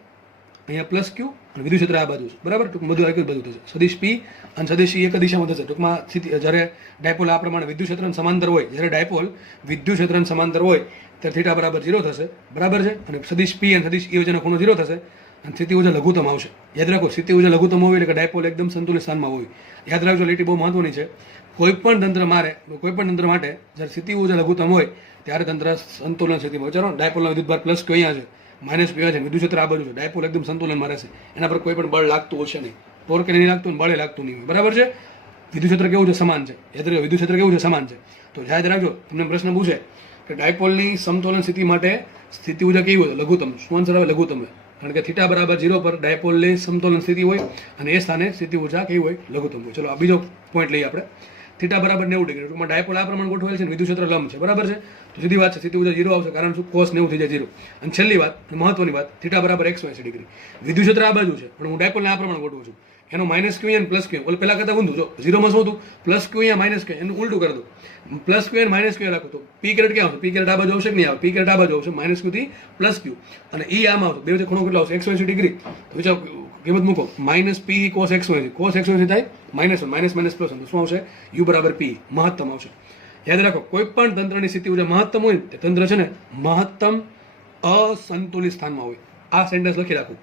અહીંયા પ્લસ ક્યુ અને વિદ્યુત ક્ષેત્ર આ બાજુ છે, બરાબર. ટૂંકમાં બધું એક જ બાજુ થશે, સદિશ પી અને સદિશ ઈ એક દિશામાં થશે. ટૂંકમાં જ્યારે ડાયપોલ આ પ્રમાણે વિદ્યુત ક્ષેત્રને સમાંતર હોય, જ્યારે ડાયપોલ વિદ્યુત ક્ષેત્રને સમાંતર હોય ત્યારે થીટા બરાબર 0 થશે, બરાબર છે. અને સદિશ પી અને સદિશ ઈ વચ્ચેનો ખૂણો 0 થશે અને સ્થિતિ ઉર્જા લઘુત્તમ આવશે. યાદ રાખો, સ્થિતિ ઉર્જા લઘુત્તમ હોય એટલે કે ડાયપોલ એકદમ સંતુલિત સ્થાનમાં હોય. યાદ રાખજો, લીટી બહુ મહત્વની છે. કોઈપણ તંત્ર માટે જ્યારે સ્થિતિ ઉર્જા લઘુત્તમ હોય ત્યારે તંત્ર સંતુલન સ્થિતિમાં હોય. ચાલો ડાયપોલનો વિદ્યુતભાર પ્લસ ક્યુ અહીંયા છે, માઇનસ ક્યુ છે, વિદ્યુત ક્ષેત્ર આ બાજુ છે, ડાયપોલ એકદમ સંતુલનમાં રહેશે, એના પર કોઈ પણ બળ લાગતું હશે નહીં, ટોર્ક નહીં લાગતું, બળે લાગતું નહીં, બરાબર છે. વિદ્યુત ક્ષેત્ર કેવું છે, સમાન છે. યાદ રાખજો, વિદ્યુત ક્ષેત્ર કેવું છે, સમાન છે. તો યાદ રાખજો, તમને પ્રશ્ન પૂછે કે ડાયપોલની સમતોલન સ્થિતિ માટે સ્થિતિ ઉર્જા કેવી હોય, લઘુત્તમ. શું આન્સર આવે, લઘુત્તમ. કારણ કે થીટા બરાબર 0 પર ડાયપોલની સમતોલન સ્થિતિ હોય અને એ સ્થાને સ્થિતિ ઉર્જા કેવી હોય, લઘુત્તમ હોય. ચલો આ બીજો પોઈન્ટ લઈએ આપણે. થીટા બરાબર 90 ડિગ્રી, ટૂંકમાં ડાયપોલ આ પ્રમાણે ગોઠવાયેલ છે, વિદ્યુત ક્ષેત્ર લંબ છે, બરાબર છે. તો સીધી વાત છે, સ્થિતિ ઉર્જા 0 આવશે, કારણ શું cos 90 થઈ જાય 0. અને છેલ્લી વાત, મહત્વની વાત, થીટા બરાબર 180 ડિગ્રી, વિદ્યુત ક્ષેત્ર આ બાજુ છે, પણ હું ડાયપોલને આ પ્રમાણે ગોઠવું છું. એનો માઇનસ ક્યુ અને પ્લસ ક્યુ, ઓલે પહેલા કરતા ઊંધું. જો 0 માં શું હતું, પ્લસ ક્યુ અહીંયા માઇનસ ક્યુ, એનું ઉલટું કરી દો, પ્લસ ક્યુ અને માઇનસ ક્યુ રાખો તો પી કેરેટ ક્યાં આવશે, પી કેરેટ આ બાજુ આવશે કે નહીં આવે, પી કેરેટ આ બાજુ આવશે, માઇનસ ક્યુ થી પ્લસ ક્યુ, અને ઈ આમ આવશે. બે વચ્ચે ખૂણો કેટલો આવશે, 180 ડિગ્રી. તો વિચાર કિંમત મૂકો, માઇનસ પી cos 180, cos 180 થાય -1, માઇનસ માઇનસ પ્લસ, તો શું આવશે, યુ બરાબર પી, મહત્તમ આવશે. યાદ રાખો, કોઈ પણ તંત્રની સ્થિતિ ઉર્જા મહત્તમ હોય તે તંત્ર છે ને મહત્તમ અસંતુલિત સ્થાનમાં હોય. આ સેન્ટેન્સ લખી રાખો,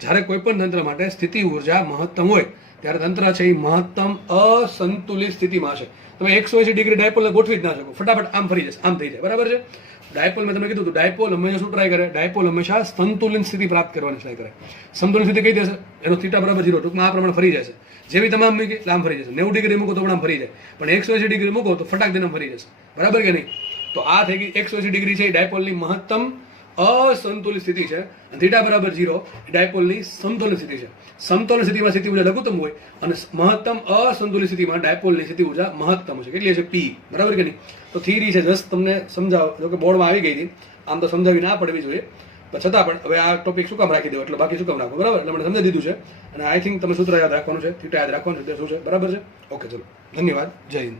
જ્યારે કોઈ પણ તંત્ર માટે સ્થિતિ ઉર્જા મહત્તમ હોય ત્યારે તંત્ર છે એ મહત્તમ અસંતુલિત સ્થિતિમાં હશે. તમે 180 ડિગ્રી ડાયપોલને ગોઠવી જ ના શકો, ફટાફટ આમ ફરી જશે, આમ થઈ જાય, બરાબર છે. ડાયપોલ મેં તમને કીધું હતું, ડાયપોલ હંમેશા શું ટ્રાય કરે, ડાયપોલ હંમેશા સંતુલિત સ્થિતિ પ્રાપ્ત કરવાની ટ્રાય કરે. સંતુલિત સ્થિતિ કઈ થશે, એનો થીટા બરાબર 0, ટૂંકમાં આ પ્રમાણે ફરી જશે. જેવી તમામ મૂકી આમ ફરી જશે, 90 ડિગ્રી મૂકો તો પણ આમ ફરી જાય, પણ 180 ડિગ્રી મૂકો તો ફટાક દઈને ફરી જશે, બરાબર કે નહીં. તો આ થઈ ગઈ 180 ડિગ્રી છે એ ડાયપોલની મહત્તમ અસંતુલિત સ્થિતિ છે. થીટા બરાબર 0 એ ડાયપોલની સમતોલન સ્થિતિ છે. સમતોલન સ્થિતિમાં સ્થિતિ ઉર્જા લઘુત્તમ હોય અને મહત્તમ અસંતુલિત સ્થિતિમાં ડાયપોલની સ્થિતિ ઉર્જા મહત્તમ છે. કેટલી છે? P. બરાબર કે નહીં? તો થિયરી છે, જસ્ટ તમને સમજાવો. જો કે બોર્ડમાં આવી ગઈ હતી, આમ તો સમજાવી ના પડવી જોઈએ, પણ છતાં પણ હવે આ ટોપિક શું કામ રાખી દો, એટલે બાકી શું કામ રાખો, બરાબર? એટલે મને સમજાવી દીધું છે. અને આઈ થિંક તમે સૂત્ર યાદ રાખવાનું છે, થીટા યાદ રાખવાનું છે, શું છે, બરાબર છે? ઓકે, ચલો, ધન્યવાદ, જય હિન્દ.